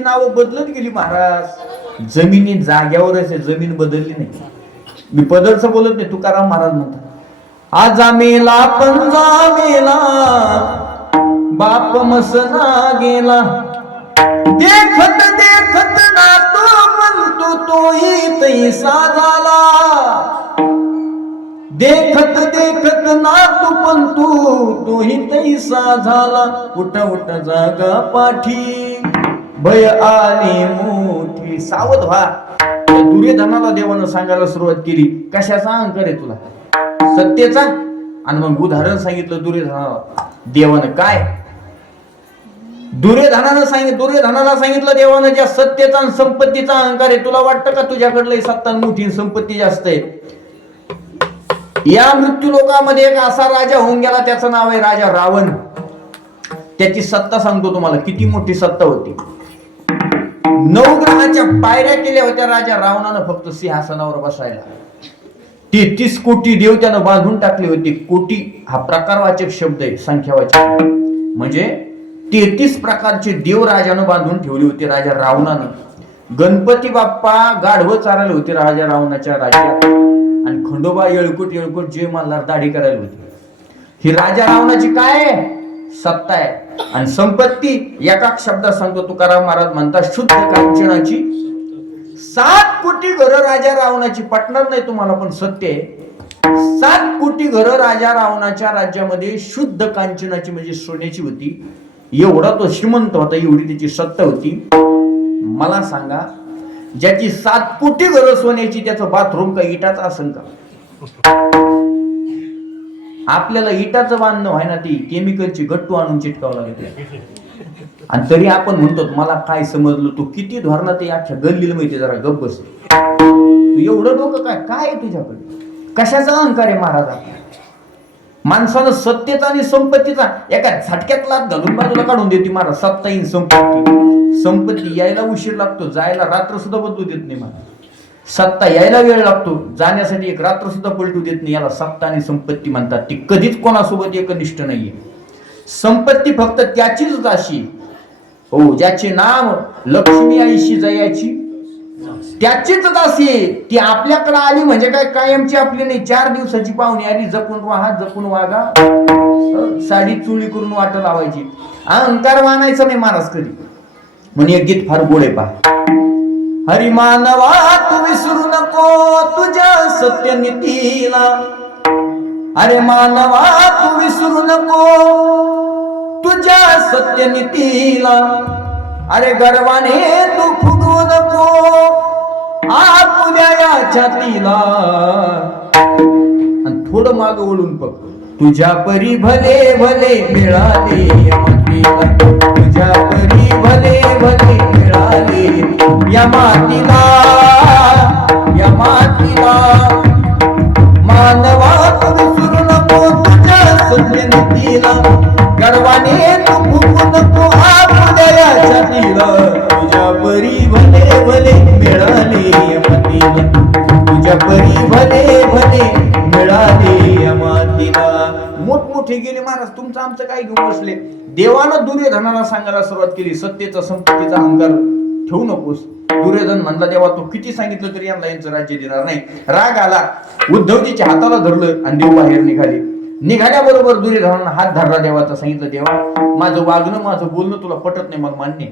नाव बदलत गेली महाराज जमिनी जाग्यावरच आहे जमीन बदलली नाही मी पदरचं बोलत नाही तुकाराम महाराज म्हणतात आजा मेला पंजा मेला बाप मसना गेला देखत देखत ना तो म्हणतो तोही तैसा झाला देखत देखत ना तू पण तोही तैसा झाला उठ उठ जागा पाठी भय आली मोठी सावध व्हा दुर्योधनाला देवानं सांगायला सुरुवात केली कशाचा अहंकार आहे तुला सत्तेचा आणि मग उदाहरण सांगितलं दुर्योधनाला देवानं काय दुर्योधनाला सांगितलं देवानं ज्या सत्तेचा आणि संपत्तीचा अहंकार आहे तुला वाटतं का तुझ्याकडलं सत्ता मोठी संपत्ती जास्त आहे या मृत्यू लोकामध्ये एक असा राजा होऊन गेला, त्याचं नाव आहे राजा रावण. त्याची सत्ता सांगतो तुम्हाला, किती मोठी सत्ता होती. 9 ग्रहाच्या पायऱ्या केल्या होत्या राजा रावणानं फक्त सिंहासनावर बसायला. 33 कोटी देव त्यानं बांधून टाकले होते. कोटी हा प्रकारवाचक शब्द आहे, संख्यावाचक. म्हणजे 33 प्रकारचे देव राजानं बांधून ठेवले होते राजा रावणानं. गणपती बाप्पा गाढवं चारायला होते राजा रावणाच्या राज्यात, आणि खंडोबा येळकोट येळकोट जय मल्हार दाढी करायला होती. ही राजा रावणाची काय सत्ता आहे. आणि संपत्ती एका शब्दात सांगतो तुकाराम महाराज म्हणतात, शुद्ध कांचनाची. 7 कोटी घरं राजा रावणाची. पटणार नाही तुम्हाला पण सत्य आहे. 7 कोटी घरं राजा रावणाच्या राज्यामध्ये शुद्ध कांचनाची म्हणजे सोन्याची होती. एवढा तो श्रीमंत होता, एवढी त्याची सत्ता होती. मला सांगा, ज्याची 7 कोटी घरं सोन्याची, त्याचं बाथरूम का इटाचं असेल का? आपल्याला इटाचं बांधणं व्हाय ना, ती केमिकलची गट्टू आणून चिटकावं लागते. आणि तरी आपण म्हणतो मला काय समजलं, तू किती धोरणात अख्ख्या गल्लीला माहिती, जरा गप्प बस. तू एवढं डोकं काय काय आहे तुझ्याकडे? कशाचा अहंकार आहे महाराजा? माणसानं सत्तेचा आणि संपत्तीचा एका झटक्यात लाभ घालून बाजूला काढून देते महाराज. सत्ता येईन संपत्ती. संपत्ती यायला उशीर लागतो, जायला रात्र सुद्धा बदलू देत नाही महाराज. सत्ता यायला वेळ लागतो, जाण्यासाठी एक रात्र सुद्धा पलटू देत नाही. याला सत्ता आणि संपत्ती म्हणतात. ती कधीच कोणासोबत एकनिष्ठ नाहीये. संपत्ती फक्त त्याचीच दाशी, हो, ज्याचे नाम लक्ष्मी आईशी जयाची, त्याचीच दासी. ती आपल्याकडे आली म्हणजे काय कायमची आपली नाही. 4 दिवसाची पाहुणी आली, जपून वाहा जपून वागा, साडी चुळी करून वाट लावायची. अहंकार मानायचा नाही महाराज कधी. म्हणून एक गीत फार गोड आहे पहा. हरी मानवा तू विसरू नको तुझ्या सत्यनीतीला. अरे मानवा तू विसरू नको तुझ्या सत्यनीतीला. अरे गर्वाने तू फुगू नको आपुल्या या छातीला. आणि थोडं माग वळून बघ, तुझ्या परी भले भले मिळाले मातीला. तुझ्या परी भले भले मिळाले या मातीला, या मातीला. मानवा तू विसरू नको तुझ्या सत्यनीतीला. गर्वाने तू फुगू नको आपुल्या या छातीला. तुझ्या परी भले भले मिळाले या मातीला. तुझ्या परी भले भले मिळाले या मातीला. मोठमोठे गेले महाराज, तुमचं आमचं काय घेऊन बसले. देवानं दुर्योधनाला सांगायला सुरुवात केली, सत्तेचा संपत्तीचा अहंकार ठेवू नकोस. दुर्योधन म्हणला, देवा तू किती सांगितलं तरी यांचं राज्य देणार नाही. राग आला, उद्धवजीच्या हाताला धरलं आणि देव बाहेर निघाले. निघाल्याबरोबर दुर्योधनानं हात धरला देवाचा, सांगितलं, देवा माझं वागणं माझं बोलणं तुला पटत नाही, मला मान्य,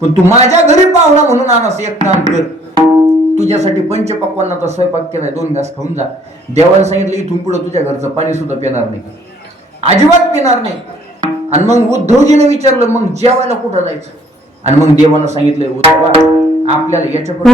पण तू माझ्या घरी पाहुणा म्हणून आणस. एक काम कर, तुझ्यासाठी पंचपक्वान्नाचा स्वयंपाक केलाय, 2 घास खाऊन जा. देवाला सांगितलं, इथून पुढे तुझ्या घरचं पाणी सुद्धा पिणार नाही, अजिबात पिणार नाही. आणि मग उद्धवजीने विचारलं, मग जेवायला कुठं जायचं? आणि मग देवानं सांगितलंय, उद्धवा आपल्याला याच्याकडे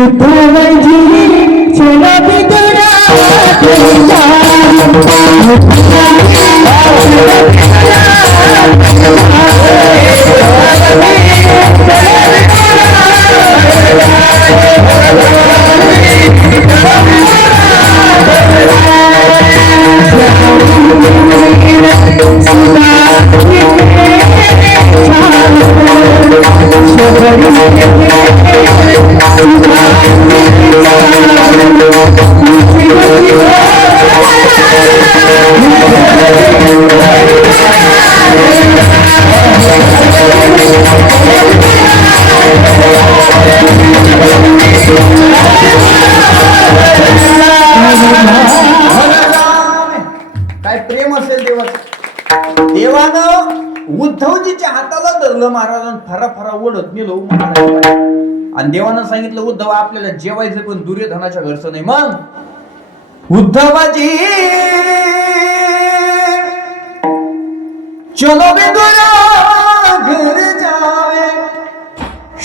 काय प्रेम असेल देवाचं. देवानं उद्धवजीच्या हाताला धरलं महाराजांना, फरा फरा ओढत नेलो आणि देवानं सांगितलं, उद्धव आपल्याला जेवायचं पण दुर्योधनाच्या घरचं नाही. मग उद्धवाजी चलो विदुरा घर जावे,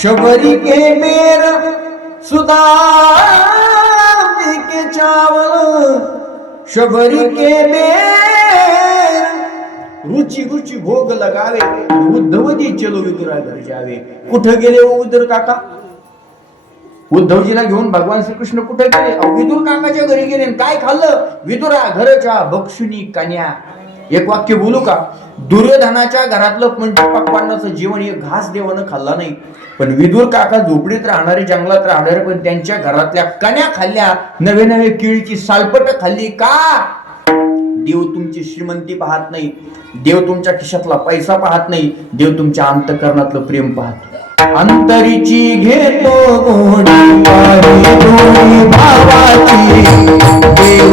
शबरी के मेर सुदा के चावल, शबरी के मेर रुचि रुचि भोग लगावे. उद्धवजी चलो विदुरा घर जावे. कुठं गेले उद्धव काका? उद्धवजीला घेऊन भगवान श्रीकृष्ण कुठे गेले? विदुर काकाच्या घरी गेले. काय खाल्लं? विदुरा घरच्या भक्षुनी कन्या. एक वाक्य बोलू का? दुर्योधनाच्या घरातलं पंचपक्वान्नाचं जेवण एक घास देवानं खाल्ला नाही, पण विदुर काका झोपडीत राहणारे, जंगलात राहणारे, पण त्यांच्या घरातल्या कन्या खाल्ल्या, नवे नवे केळीची सालपट खाल्ली. का? देव तुमची श्रीमंती पाहत नाही, देव तुमच्या खिशातला पैसा पाहत नाही, देव तुमच्या अंतःकरणातलं प्रेम पाहतो. अंतरीची घेतो गोडी भावाची देव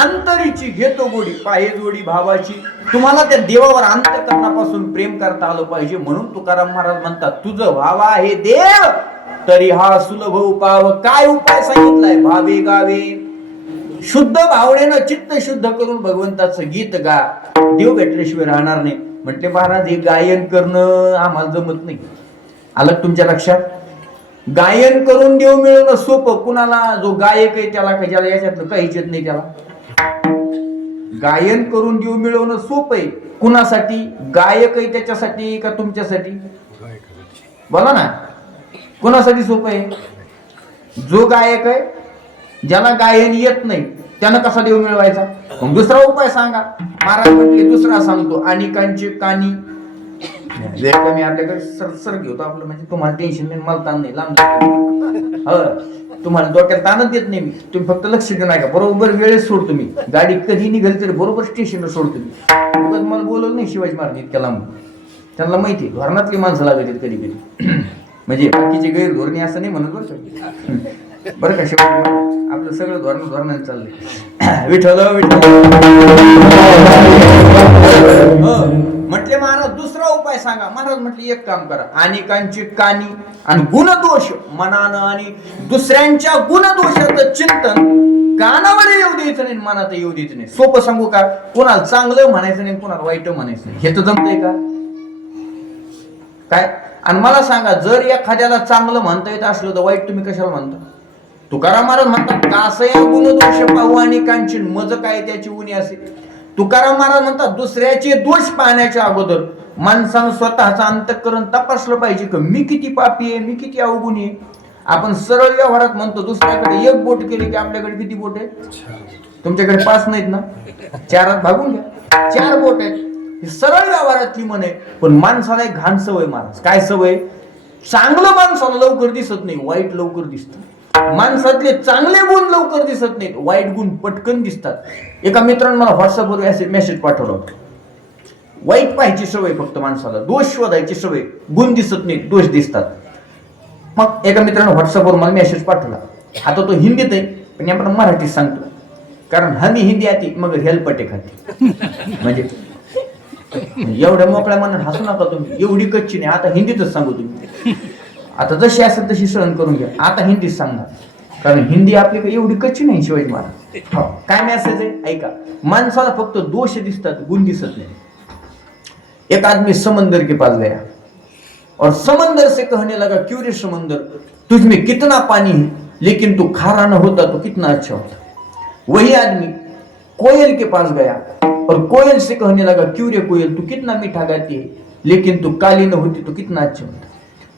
अंतरीची घेतो गोडी पाहे जोडी भावाची. तुम्हाला त्या देवावर अंतःकरणापासून प्रेम करता आलं पाहिजे. म्हणून तुकाराम महाराज म्हणतात, तुझं भावा हे देव तरी हा सुलभ उपाव. काय उपाय सांगितलाय? भावे गावे. शुद्ध भावनेनं चित्त शुद्ध करून भगवंताचं गीत गा. देव भेटल्याशिवाय राहणार नाही. म्हटले महाराज हे गायन करणं आम्हाला जमत नाही. आलं तुमच्या लक्षात? गायन करून देव मिळवणं सोपं. कुणाला? जो गायक आहे त्याला. काही ज्याला याच्यातलं काहीच येत नाही त्याला. गायन करून देव मिळवणं सोपं आहे. कुणासाठी? गायक आहे त्याच्यासाठी का तुमच्यासाठी? बोला ना, कुणासाठी सोपं आहे? जो गायक आहे, ज्याला गायन येत नाही, त्यानं कसा देव मिळवायचा? मग दुसरा उपाय सांगा. महाराज म्हटले दुसरा सांगतो. अनेकांची कानी. वेळ कमी आपल्याकडे सर घेतो आपलं, म्हणजे तुम्हाला टेन्शन नाही, मला ताण नाही. लांब तुम्हाला डोक्याला ताणच देत नाही मी. तुम्ही फक्त लक्ष देऊ नका. बरोबर वेळेस सोडतो मी. गाडी कधी निघाली तरी बरोबर स्टेशनला सोडतो मी. मला बोलवलं नाही शिवाजी महाराज इतक्या लांब. त्यांना माहिती धोरणातली माणसं लागत कधी कधी. म्हणजे बाकीचे गैरधोरणी असं नाही म्हणत बरं का. शिवाजी आपलं सगळं धोरणाने चाललंय. विठ्ठल म्हटले महाराज दुसरा उपाय सांगा. महाराज म्हटले एक काम करा. अनेकांची कानी आणि गुणदोष मनानं आणि दुसऱ्यांच्या गुणदोषाचं चिंतन कानावर येऊ द्यायचं नाही, मनात येऊ द्यायचं नाही. सोपं सांगू का? कोणाला चांगलं म्हणायचं नाही, कोणाला वाईट म्हणायचं नाही. हे तर जमतंय का? काय? आणि मला सांगा, जर एखाद्याला चांगलं म्हणता येत असलं तर वाईट तुम्ही कशाला म्हणता? तुकाराम महाराज म्हणतात, कासया गुणदोष पाहू आणि कांचन मज काय त्याची उणी असे. तुकाराम महाराज म्हणतात, दुसऱ्याचे दोष पाहण्याच्या अगोदर माणसानं स्वतःचं अंतःकरण तपासलं पाहिजे की मी किती पापी आहे, मी किती अवगुणी आहे. आपण सरळ व्यवहारात म्हणतो दुसऱ्याकडे एक बोट केली की आपल्याकडे किती बोट आहे? तुमच्याकडे 5 नाहीत ना? 4 भागून घ्या. 4 बोट आहेत. ही सरळ व्यवहारातली म्हण आहे. पण माणसाला एक घाण सवय महाराज. काय सवय? चांगलं माणसाला लवकर दिसत नाही, वाईट लवकर दिसतं. माणसातले चांगले गुण लवकर दिसत नाहीत, वाईट गुण पटकन दिसतात. एका मित्राने मला व्हॉट्सअपवर मेसेज पाठवला होता. वाईट पाहायची सवय फक्त माणसाला, दोष शोधायची सवय. गुण दिसत नाहीत, दोष दिसतात. मग एका मित्राने व्हॉट्सअपवर मला मेसेज पाठवला. आता तो हिंदीत आहे, पण आपण मराठीत सांगतो, कारण हमी हिंदी आती मग हेल्पटे खाती. म्हणजे एवढ्या मोकळ्या मनात हसू नका तुम्ही. एवढी कच्ची नाही. आता हिंदीतच सांगू तुम्ही. आता जशी असेल तशी सहन करून घ्या. आता हिंदीत सांगा, कारण हिंदी आपली काही एवढी कच्ची नाही. शिवाजी महाराज काय मेसेज आहे ऐका. माणसाला फक्त दोष दिसतात, गुण दिसत नाही. एक आदमी समंदर के पास गया और समंदर से कहने लगा, क्यों रे समंदर, तुझ में कितना पानी है लेकिन तू खारा न होता तो कितना अच्छा होता. वही आदमी कोयल के पास गया और कोयल से कहने लगा, क्यों रे कोयल, तू कितना मीठा गाती है लेकिन तू काली न होती तो कितना अच्छा होता.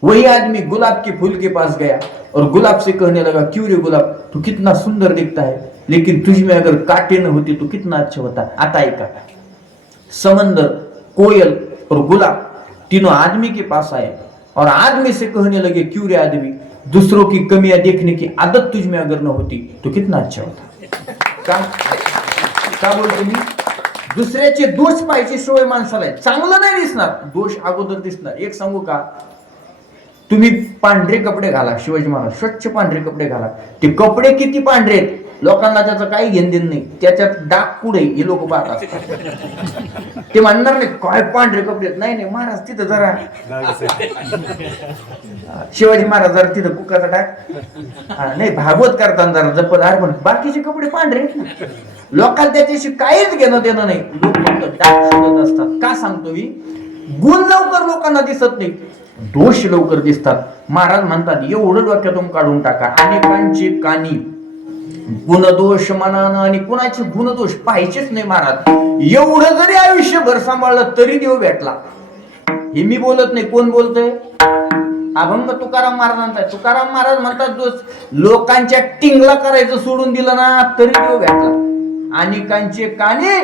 वही आदमी गुलाब के फूल के पास गया और गुलाब से कहने लगा, क्यों रे गुलाब, तू कितना सुंदर दिखता है लेकिन तुझ में अगर कांटे न होते तो कितना अच्छा होता. आता ऐका, समंदर, कोयल और गुलाब तीनों आदमी के पास आए और आदमी से कहने लगे, क्यों रे आदमी, दूसरों की कमियां देखने की आदत तुझ में अगर न होती तो कितना अच्छा होता. का बोलतो मी? दुसऱ्याचे दोष पाहायची सवय माणसाला आहे. चांगलं नाही दिसणार, दोष अगोदर दिसणार. एक सांगू का, तुम्ही पांढरे कपडे घाला, शिवाजी महाराज स्वच्छ पांढरे कपडे घाला, ते कपडे किती पांढरे आहेत लोकांना त्याचं काही घेणदेण नाही, त्याच्यात डाग पुढे हे लोक पाहत असतात. ते म्हणणार नाही काय पांढरे कपडे, नाही नाही महाराज तिथं जरा शिवाजी महाराज जरा तिथं कुकाचा टाक, नाही भागवत करताना जरा जपदार, पण बाकीचे कपडे पांढरे. लोकांना त्याच्याशी काहीच घेणं देणं नाही, लोक फक्त डाग शोधत असतात. का सांगतो मी? गुण लवकर लोकांना दिसत नाही, दोष लवकर दिसतात. महाराज म्हणतात एवढं डोक्यातून काढून टाका, अनेकांची कानी गुणदोष मनानं आणि कुणाचे गुणदोष पाहिजेच नाही. महाराज एवढं जरी आयुष्यभर सांभाळलं तरी देव भेटला. हे मी बोलत नाही, कोण बोलतय? अभंग तुकाराम महाराजांचा. तुकाराम महाराज म्हणतात लोकांच्या टिंगला करायचं सोडून दिलं ना तरी देव भेटला. अनेकांचे काने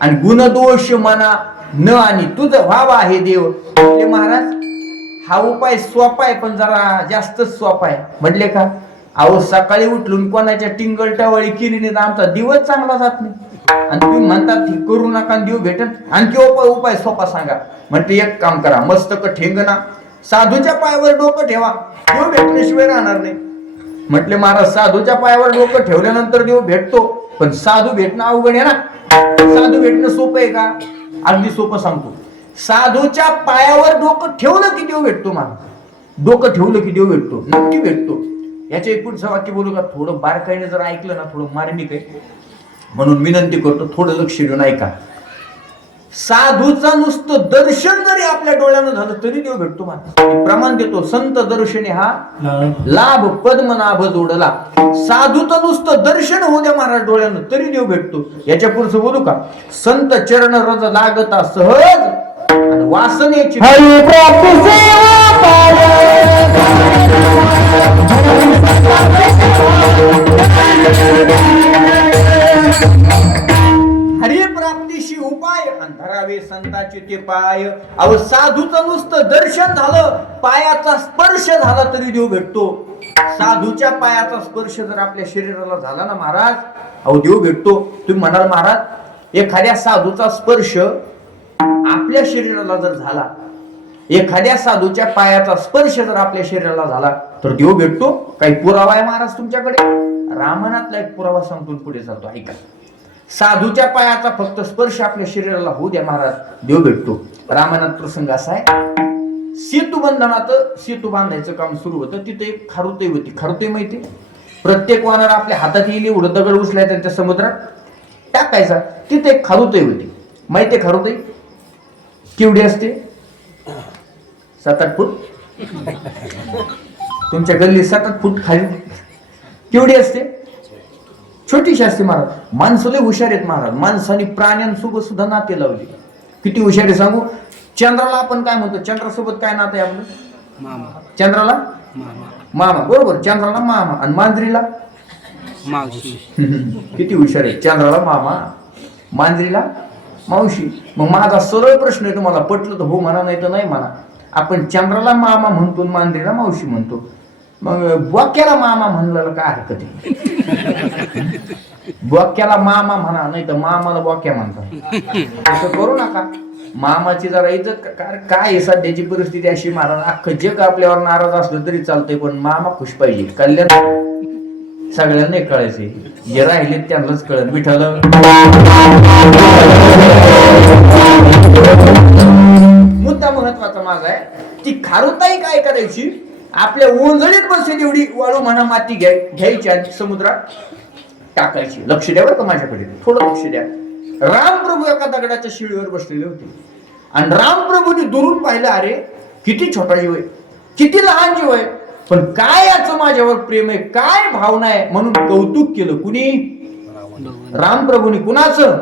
आणि गुणदोष मना न आणि तुझं व्हावा हे देव. म्हटले महाराज हा उपाय सोपा आहे, पण जरा जास्तच सोपा आहे. म्हटले का? अहो सकाळी उठलून कोणाच्या टिंगल टावळी केली नाही तर आमचा दिवस चांगला जात नाही. आणि तुम्ही म्हणतात करू नका देव भेटन, आणखी उपाय सोपा सांगा. म्हणते एक काम करा, मस्तक ठेंगणा साधूच्या पायावर डोकं ठेवा, देव भेटल्याशिवाय राहणार नाही. म्हटले महाराज साधूच्या पायावर डोकं ठेवल्यानंतर देव भेटतो, पण साधू भेटणं अवघड आहे ना. साधू भेटणं सोपं आहे का? अगदी सोपं सांगतो. साधूच्या पायावर डोकं ठेवलं की देव भेटतो. महाराज डोकं ठेवलं की देव भेटतो, नक्की भेटतो. याच्या एक पुढचं वाक्य बोलू का? थोडं बारकाईने जर ऐकलं ना, थोडं मार्मिक आहे म्हणून विनंती करतो, थोडं लक्ष देऊन ऐका. साधूचा नुसतं दर्शन जरी आपल्या डोळ्यानं झालं तरी देव भेटतो. महाराज प्रमाण देतो, संत दर्शने हा लाभ पद्मनाभ जोडला. साधूचं नुसतं दर्शन होऊ द्या महाराज डोळ्यानं तरी देव भेटतो. याच्या पुढचं बोलू का? संत चरण रज लागता सहज आणि वासनेची हरी प्राप्तीशी उपाय धरावे संतांचे ते पाय. अहो साधूचं नुसतं दर्शन झालं, पायाचा स्पर्श झाला तरी देव भेटतो. साधूच्या पायाचा स्पर्श जर आपल्या शरीराला झाला ना महाराज, अहो देव भेटतो. तुम्ही म्हणाल महाराज एखाद्या साधूचा स्पर्श आपल्या शरीराला जर झाला, एखाद्या साधूच्या पायाचा स्पर्श जर आपल्या शरीराला झाला तर देव भेटतो. काही पुरावा आहे महाराज तुमच्याकडे? रामायणातला एक पुरावा सांगतो, पुढे चालतो ऐका. साधूच्या पायाचा फक्त स्पर्श आपल्या शरीराला होऊ द्या महाराज, देव भेटतो. रामायणात प्रसंग असा आहे, सेतू बंधनात सेतू बांधायचं काम सुरू होतं. तिथे एक खारुताई होती. खारुताई माहिती? प्रत्येक वानर आपल्या हातात येईल एवढं दगड उचलायचा त्या समुद्रात टाकायचा. तिथे एक खारुताई होती. माहिती खारुताई केवढी असते? 7-8 फूट. तुमच्या गल्लीत 7-8 फूट खाली केवढी असते? छोटीशी असते. महाराज माणसं लय हुशार आहेत महाराज. माणसाने प्राण्यांसोबत सुद्धा नाते लावले. किती हुशार आहे सांगू? चंद्राला आपण काय म्हणतो? चंद्रासोबत काय नातं आहे आपलं? मामा. चंद्राला मामा, बरोबर. चंद्राला मामा आणि मांजरीला मावशी. किती हुशार आहे. चंद्राला मामा, मांजरीला मावशी. मग माझा सरळ प्रश्न आहे, तुम्हाला पटलं तर हो म्हणा, नाही तर नाही म्हणा. आपण चंद्राला मामा म्हणतो, मांजरीला मावशी म्हणतो. मग बोक्याला मामा म्हणलं काय हरकत आहे? बोक्याला मामा म्हणा, नाही तर मामाला बोक्या म्हणतात. असं करू नका. मामाची जरा इज्जत. काय सध्याची परिस्थिती अशी महाराज, अख्खं जग आपल्यावर नाराज असलं तरी चालतंय, पण मामा खुश पाहिजे. कल्याण सगळ्यांना कळायचे, जे राहिले त्यांनाच कळत. विठ्ठल मुद्दा महत्वाचा माझा आहे. ती खारुताई काय करायची? आपल्या ओंजळीत बसेल एवढी वाळू म्हणा माती घ्यायची आणि समुद्रात टाकायची. लक्ष द्या बरं का माझ्याकडे, थोडं लक्ष द्या. रामप्रभू एका दगडाच्या शिळीवर बसलेले होते आणि रामप्रभूंनी दुरून पाहिलं, अरे किती छोटा जीव आहे, किती लहान जीव आहे, पण काय याचं माझ्यावर प्रेम आहे, काय भावना आहे, म्हणून कौतुक केलं. कुणी? रामप्रभूंनी. कुणाचं?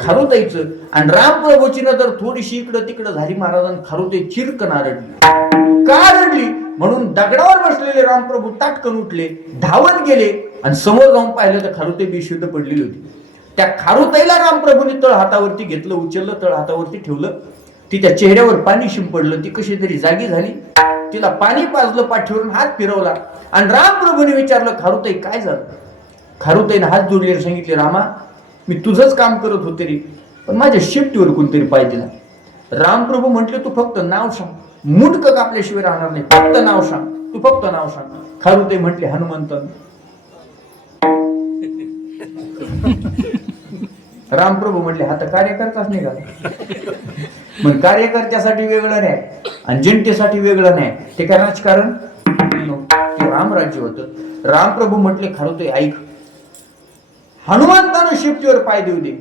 खारुताईचं. आणि रामप्रभूची नजर थोडीशी इकडं तिकडं झाली महाराजांनी. खारुताई चिरकन रडली. का रडली? म्हणून दगडावर बसलेले रामप्रभू ताटकन उठले, धावत गेले आणि समोर जाऊन पाहिलं तर खारुताई बेशुद्ध पडलेली होती. त्या खारुताईला रामप्रभूंनी तळ हातावरती घेतलं, उचललं, तळ हातावरती ठेवलं. तिच्या चेहऱ्यावर पाणी शिंपडलं. ती कशी तरी जागी झाली. तिला पाणी पाजलं, पाठीवरून हात फिरवला आणि रामप्रभूंनी विचारलं, खारुताई काय झालं? खारुताईने हात जोडले, सांगितले, रामा मी तुझंच काम करत होते रे, पण माझ्या शिफ्टीवर कोणतरी पाय दिला. रामप्रभू म्हटले, तू फक्त नाव सांग, मुंडक कापल्याशिवाय राहणार नाही, फक्त नाव सांग, तू फक्त नाव सांग. खारुताई म्हटले, हनुमंत. रामप्रभू म्हटले हा तर कार्यकर्ताच निघाला. मग कार्यकर्त्यासाठी वेगळं नाही आणि जनतेसाठी वेगळं नाही, ते काय राजकारण ते रामराज्य होतं. रामप्रभू म्हटले खरं ते ऐक, हनुमंतानं शेपटीवर पाय देऊ दे,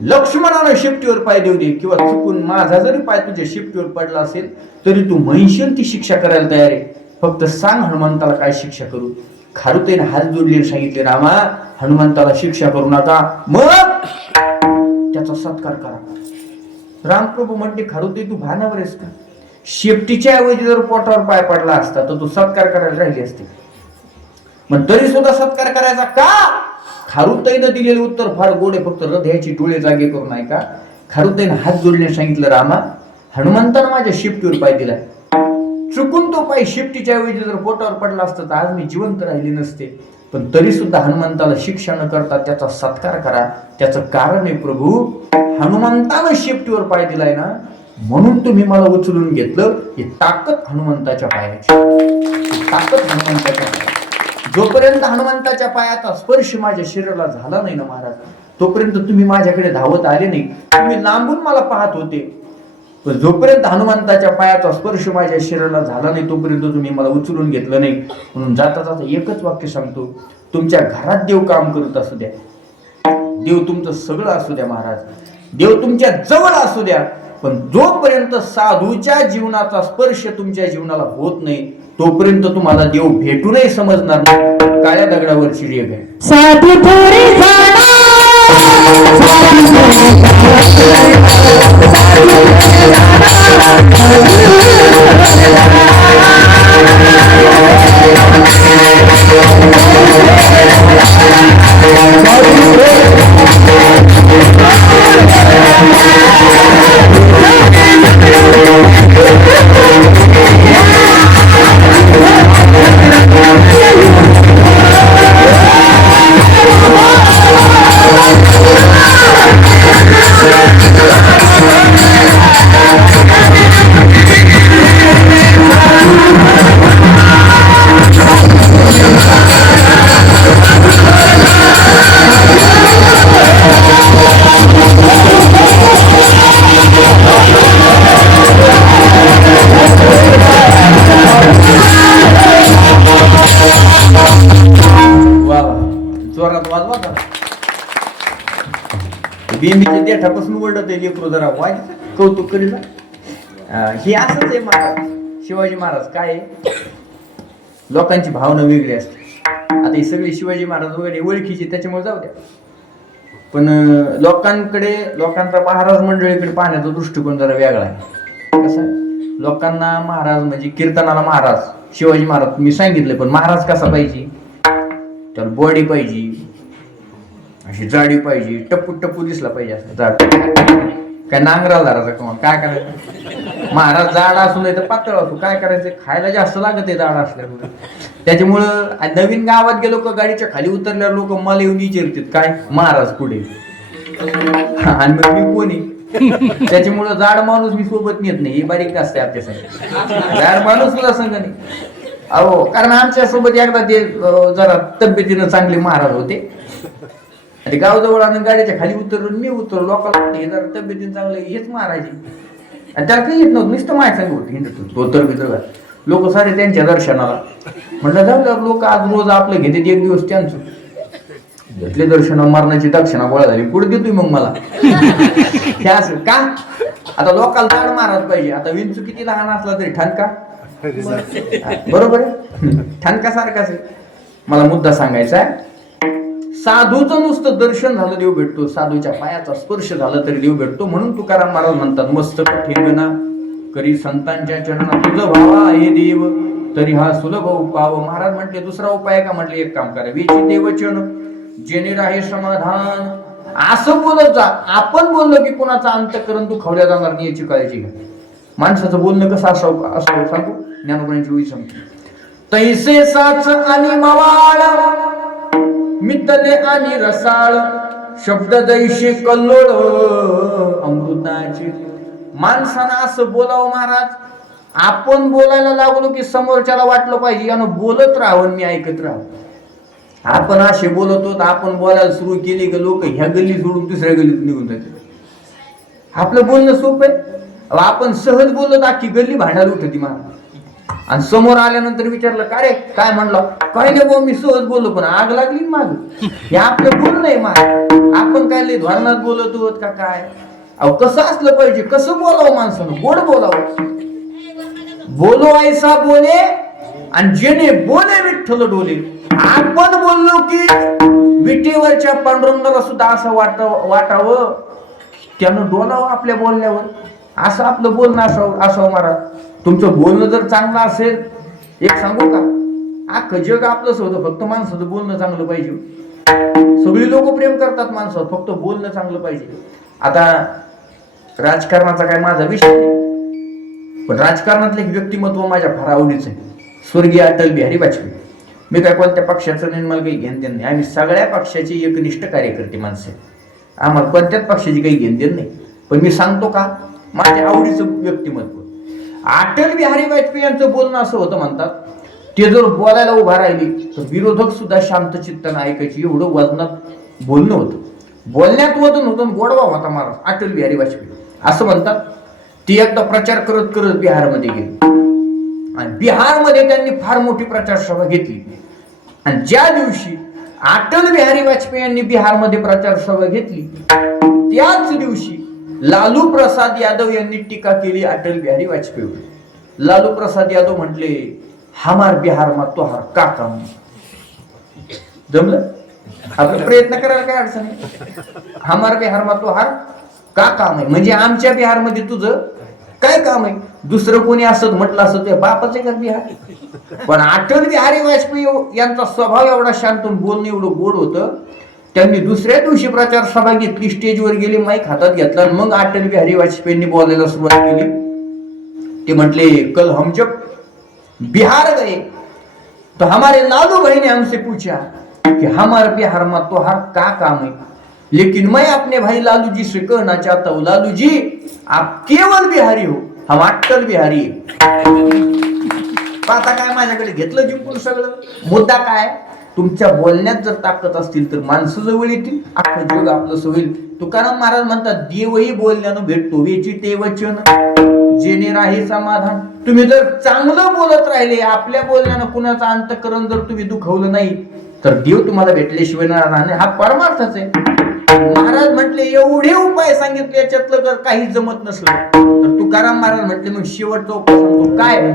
लक्ष्मणानं शेपटीवर पाय देऊ दे, किंवा चुकून माझा जरी पाय तुझ्या शेपटीवर पडला असेल तरी तू म्हणशील ती शिक्षा करायला तयार आहे, फक्त सांग हनुमंताला काय शिक्षा करू. खारुतेने हात जोडले सांगितले रामा हनुमंताला शिक्षा करू नका, मग त्याचा सत्कार करा. रामप्रभू म्हणते खारुते तू भानावर आहेस का? शेपटीच्या ऐवजी जर पोटावर पाय पडला असता तर तू सत्कार करायला राहिली असते, पण तरी सुद्धा सत्कार करायचा का? खारुताईनं दिलेलं उत्तर फार गोड आहे, फक्त हृदयाची डोळे जागे करून आहे का. खारुताईनं हात जोडले सांगितलं रामा हनुमंतानं माझ्या शेपटीवर पाय दिलाय, चुकून तो पाय शेपटीच्या ऐवजी जर पोटावर पडला असता तर आज मी जिवंत राहिले नसते, पण तरी सुद्धा हनुमंताला शिक्षा न करता त्याचा सत्कार करा. त्याचं कारण आहे प्रभू हनुमंतानं शेपटीवर पाय दिलाय ना, म्हणून तुम्ही मला उचलून घेतलं. ही ताकद हनुमंताच्या पायाची, ताकद हनुमंताच्या पायाची. जोपर्यंत हनुमंताच्या पायाचा स्पर्श माझ्या शरीराला झाला नाही ना महाराज, तोपर्यंत तुम्ही माझ्याकडे धावत आले नाही, तुम्ही लांबून मला पाहत होते. पण जोपर्यंत हनुमंताच्या पायाचा स्पर्श माझ्या शरीराला झाला नाही तोपर्यंत तुम्ही मला उचलून घेतलं नाही. म्हणून जाता जाता एकच वाक्य सांगतो, तुमच्या घरात देव काम करत असू द्या, देव तुमचं सगळं असू द्या महाराज, देव तुमच्या जवळ असू द्या, पण जोपर्यंत साधूच्या जीवनाचा स्पर्श तुमच्या जीवनाला होत नाही तोपर्यंत तुम्हाला देव भेटूनही समजणार नाही. काळ्या दगडावरची रेघ आहे. साधू बेंबीच्या देठापासून वळत आहे लेकरू, जरा वाज कौतुक करील. हे असंच आहे महाराज, शिवाजी महाराज काय आहे, लोकांची भावना वेगळी असते. आता ही सगळी शिवाजी महाराज वगैरे ओळखीची त्याच्यामुळे जाऊ द्या, पण लोकांचा महाराज मंडळीकडे पाहण्याचा दृष्टिकोन जरा वेगळा आहे. कसं आहे, लोकांना महाराज म्हणजे कीर्तनाला महाराज शिवाजी महाराज मी सांगितलं, पण महाराज कसा पाहिजे, त्याला बॉडी पाहिजे, अशी जाडी पाहिजे, टप्पू टप्पू दिसला पाहिजे, असं जाड काय नांगराला धरायचा किंवा काय करायचं. महाराज जाड असू नाही तर पातळ असू, काय करायचं, खायला जास्त लागत आहे जाड असल्यामुळे. त्याच्यामुळं नवीन गावात गेलो का गाडीच्या खाली उतरल्यावर लोक मला येऊन विचारतात काय महाराज पुढे, आणि मग मी कोणी. त्याच्यामुळं जाड माणूस मी सोबत नेत नाही, हे बारीक असते आपल्यासाठी, जाड माणूस सुद्धा संग नाही. अहो कारण आमच्या सोबत एकदा ते जरा तब्येतीनं चांगले महाराज होते, आणि गावजवळ आणून गाडीच्या खाली उतरलो, मी उतरलो, लोकांना हे जरा तब्येतीनं चांगलं हेच महाराज, आणि त्याला काही येत नव्हतं, नुसतं माझ्या सांग होत हिंडत धोतर बितर. लोक सारे त्यांच्या दर्शनाला, म्हटलं जाऊ लोक आज रोज आपलं घेते, एक दिवस त्यांचं घेतले दर्शन, मरणाची दक्षिणा गोळा झाली, पुढे देतोय मग मला. हे असं का, आता लोकांना जाड महाराज पाहिजे. आता विंचू किती लहान असला तरी ठणका बरोबर आहे, ठणका सारखाच आहे. मला मुद्दा सांगायचा आहे, साधूचं नुसतं दर्शन झालं देव भेटतो, साधूच्या पायाचा स्पर्श झाला तरी देव भेटतो. म्हणून तुकाराम महाराज म्हणतात, मस्तक ठेंगणा करी संतांच्या चरणात तुझं भावा हे देव तरी हा सुलभ उपाव. महाराज म्हटले दुसरा उपाय का, म्हटले एक काम करा, वेची देवचन जेणे राहे समाधान. असं बोलत जा, आपण बोललो की कोणाचा अंतःकरण तू खवल्या जाणार नाही याची काळजी घ्या. माणसाचं बोलणं कसं असं सांगू, ज्ञानोबांची ओळी सांगतो. तैसे साच आणि मवाळ मितले आणि रसाळ शब्द दैशी कल्लोळ अमृताची. माणसानं असं बोलावं महाराज, आपण बोलायला लागलो की समोरच्याला वाटलं पाहिजे यानं बोलत राहावं मी ऐकत राहावं. आपण असे बोलतो तर आपण बोलायला सुरू केली की लोक ह्या गल्ली सोडून दुसऱ्या गल्लीत निघून जाते. आपलं बोलणं सोपं आहे. आपण सहज बोललो तर अख्खी गल्ली भांडायला उठती मला. आणि समोर आल्यानंतर विचारलं का रे काय म्हणलं, काय नाही भाऊ मी सहज बोललो पण आग लागली माग. हे आपलं बोलणं आहे माग. आपण काय लय धोरणात बोलतो का काय. अहो कसं असलं पाहिजे, कसं बोलावं माणसानं, गोड बोलावं. बोलो ऐसा बोले आणि जेने बोले विठ्ठल डोले. आपण बोललो की विटेवरच्या पांडुरंगाला सुद्धा असं वाटावं त्यानं डोलावं आपल्या बोलण्यावर. असं आपलं बोलणं असावं महाराज. तुमचं बोलणं जर चांगलं असेल, एक सांगू का, अख्खं जग आपलंच होतं, फक्त माणसाचं बोलणं चांगलं पाहिजे. सगळी लोक प्रेम करतात माणसावर, फक्त बोलणं चांगलं पाहिजे. आता राजकारणाचा काय माझा विषय नाही, पण राजकारणातलं एक व्यक्तिमत्व माझ्या फार आवडीचं आहे, स्वर्गीय अटल बिहारी वाजपेयी. मी काय कोणत्या पक्षाचं नाही, मला काही घेण देण नाही. आम्ही सगळ्या पक्षाचे एकनिष्ठ कार्यकर्ते माणसं आहे. आम्हाला कोणत्याच पक्षाची काही घेण देण नाही. पण मी सांगतो का, माझ्या आवडीचं व्यक्तिमत्व अटल बिहारी वाजपेयी यांचं बोलणं असं होतं, म्हणतात ते जर बोलायला उभा राहिली तर विरोधक सुद्धा शांत चित्तानं ऐकायची, एवढं वजनात बोलणं होतं. बोलण्यात वजन होतं, गोडवा होता महाराज अटल बिहारी वाजपेयी. असं म्हणतात ती एकदा प्रचार करत करत बिहारमध्ये गेली आणि बिहारमध्ये त्यांनी फार मोठी प्रचार सभा घेतली. आणि ज्या दिवशी अटल बिहारी वाजपेयी यांनी बिहारमध्ये प्रचार सभा घेतली त्याच दिवशी लालू प्रसाद यादव यांनी टीका केली अटल बिहारी वाजपेयीवर. लालू प्रसाद यादव म्हटले, हमार बिहार मा तोहार का काम. जमलं आपण प्रयत्न करायला काय अडचण आहे. हमार बिहार मा तोहार का काम आहे म्हणजे आमच्या बिहारमध्ये तुझं काय काम आहे. दुसरं कोणी असं म्हटलं असं ते बापाचे का बिहार. पण अटल बिहारी वाजपेयी यांचा स्वभाव एवढा शांत, बोलणं एवढं गोड होतं. त्यांनी दुसऱ्या दिवशी प्रचार सभा घेतली, स्टेजवर गेले, माईक हातात घेतला आणि मग अटल बिहारी वाजपेयींनी बोलायला सुरुवात केली. ते म्हटले, कल हम जब बिहार गए तो हमारे लालू भाई ने हमसे पूछा कि हमारे बिहार में तोहार का काम है, लेकिन मैं अपने भाई लालू जी से कहना चाहता हूँ, लालू जी आप केवल बिहारी हो, हम अटल बिहारी है. पाहता काय माझ्याकडे घेतलं जिंकून सगळं. मुद्दा काय, तुमच्या बोलण्यात जर ताकद असतील तर माणसं जवळ येतील, अख्खं जग आपलं होईल. तुकाराम महाराज म्हणतात, देवही बोलण्यानं भेटतो, वेची ते वचन जेणे राही समाधान. तुम्ही जर चांगलं बोलत राहिले, आपल्या बोलण्यानं कुणाचं अंतःकरण जर तुम्ही दुखवलं नाही तर देव तुम्हाला भेटल्याशिवाय नाही. हा परमार्थच आहे. महाराज म्हटले एवढे उपाय सांगितले, याच्यातलं जर काही जमत नसलं तर तुकाराम महाराज म्हटले मग शेवटचा उपाय सांगतो काय.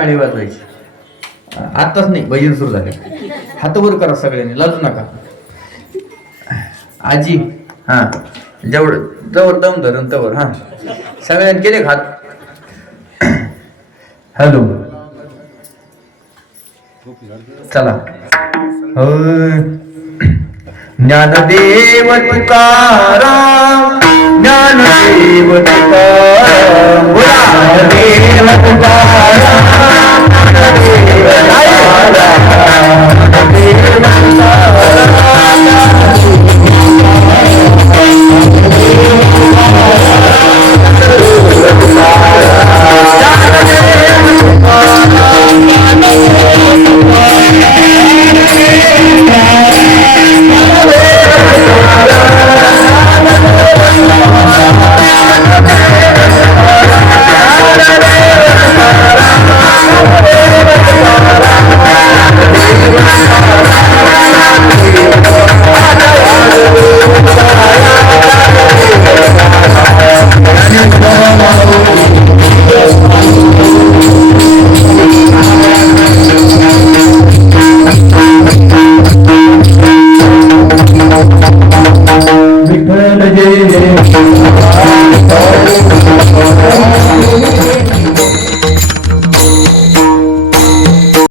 टाळी वाजवायची. आताच नाही, भजन सुरू झाले. हात वर करा सगळ्यांनी, लाजू नका. आजी हा जेवढं जवळ दम धरण तवर हा सगळ्यांनी केले हात. हॅलो चला. ज्ञानदेव तुकाराम, ज्ञानदेव तुकाराम, ज्ञानदेव तुकाराम, ज्ञानदेव तुकाराम, ज्ञानदेव तुकाराम.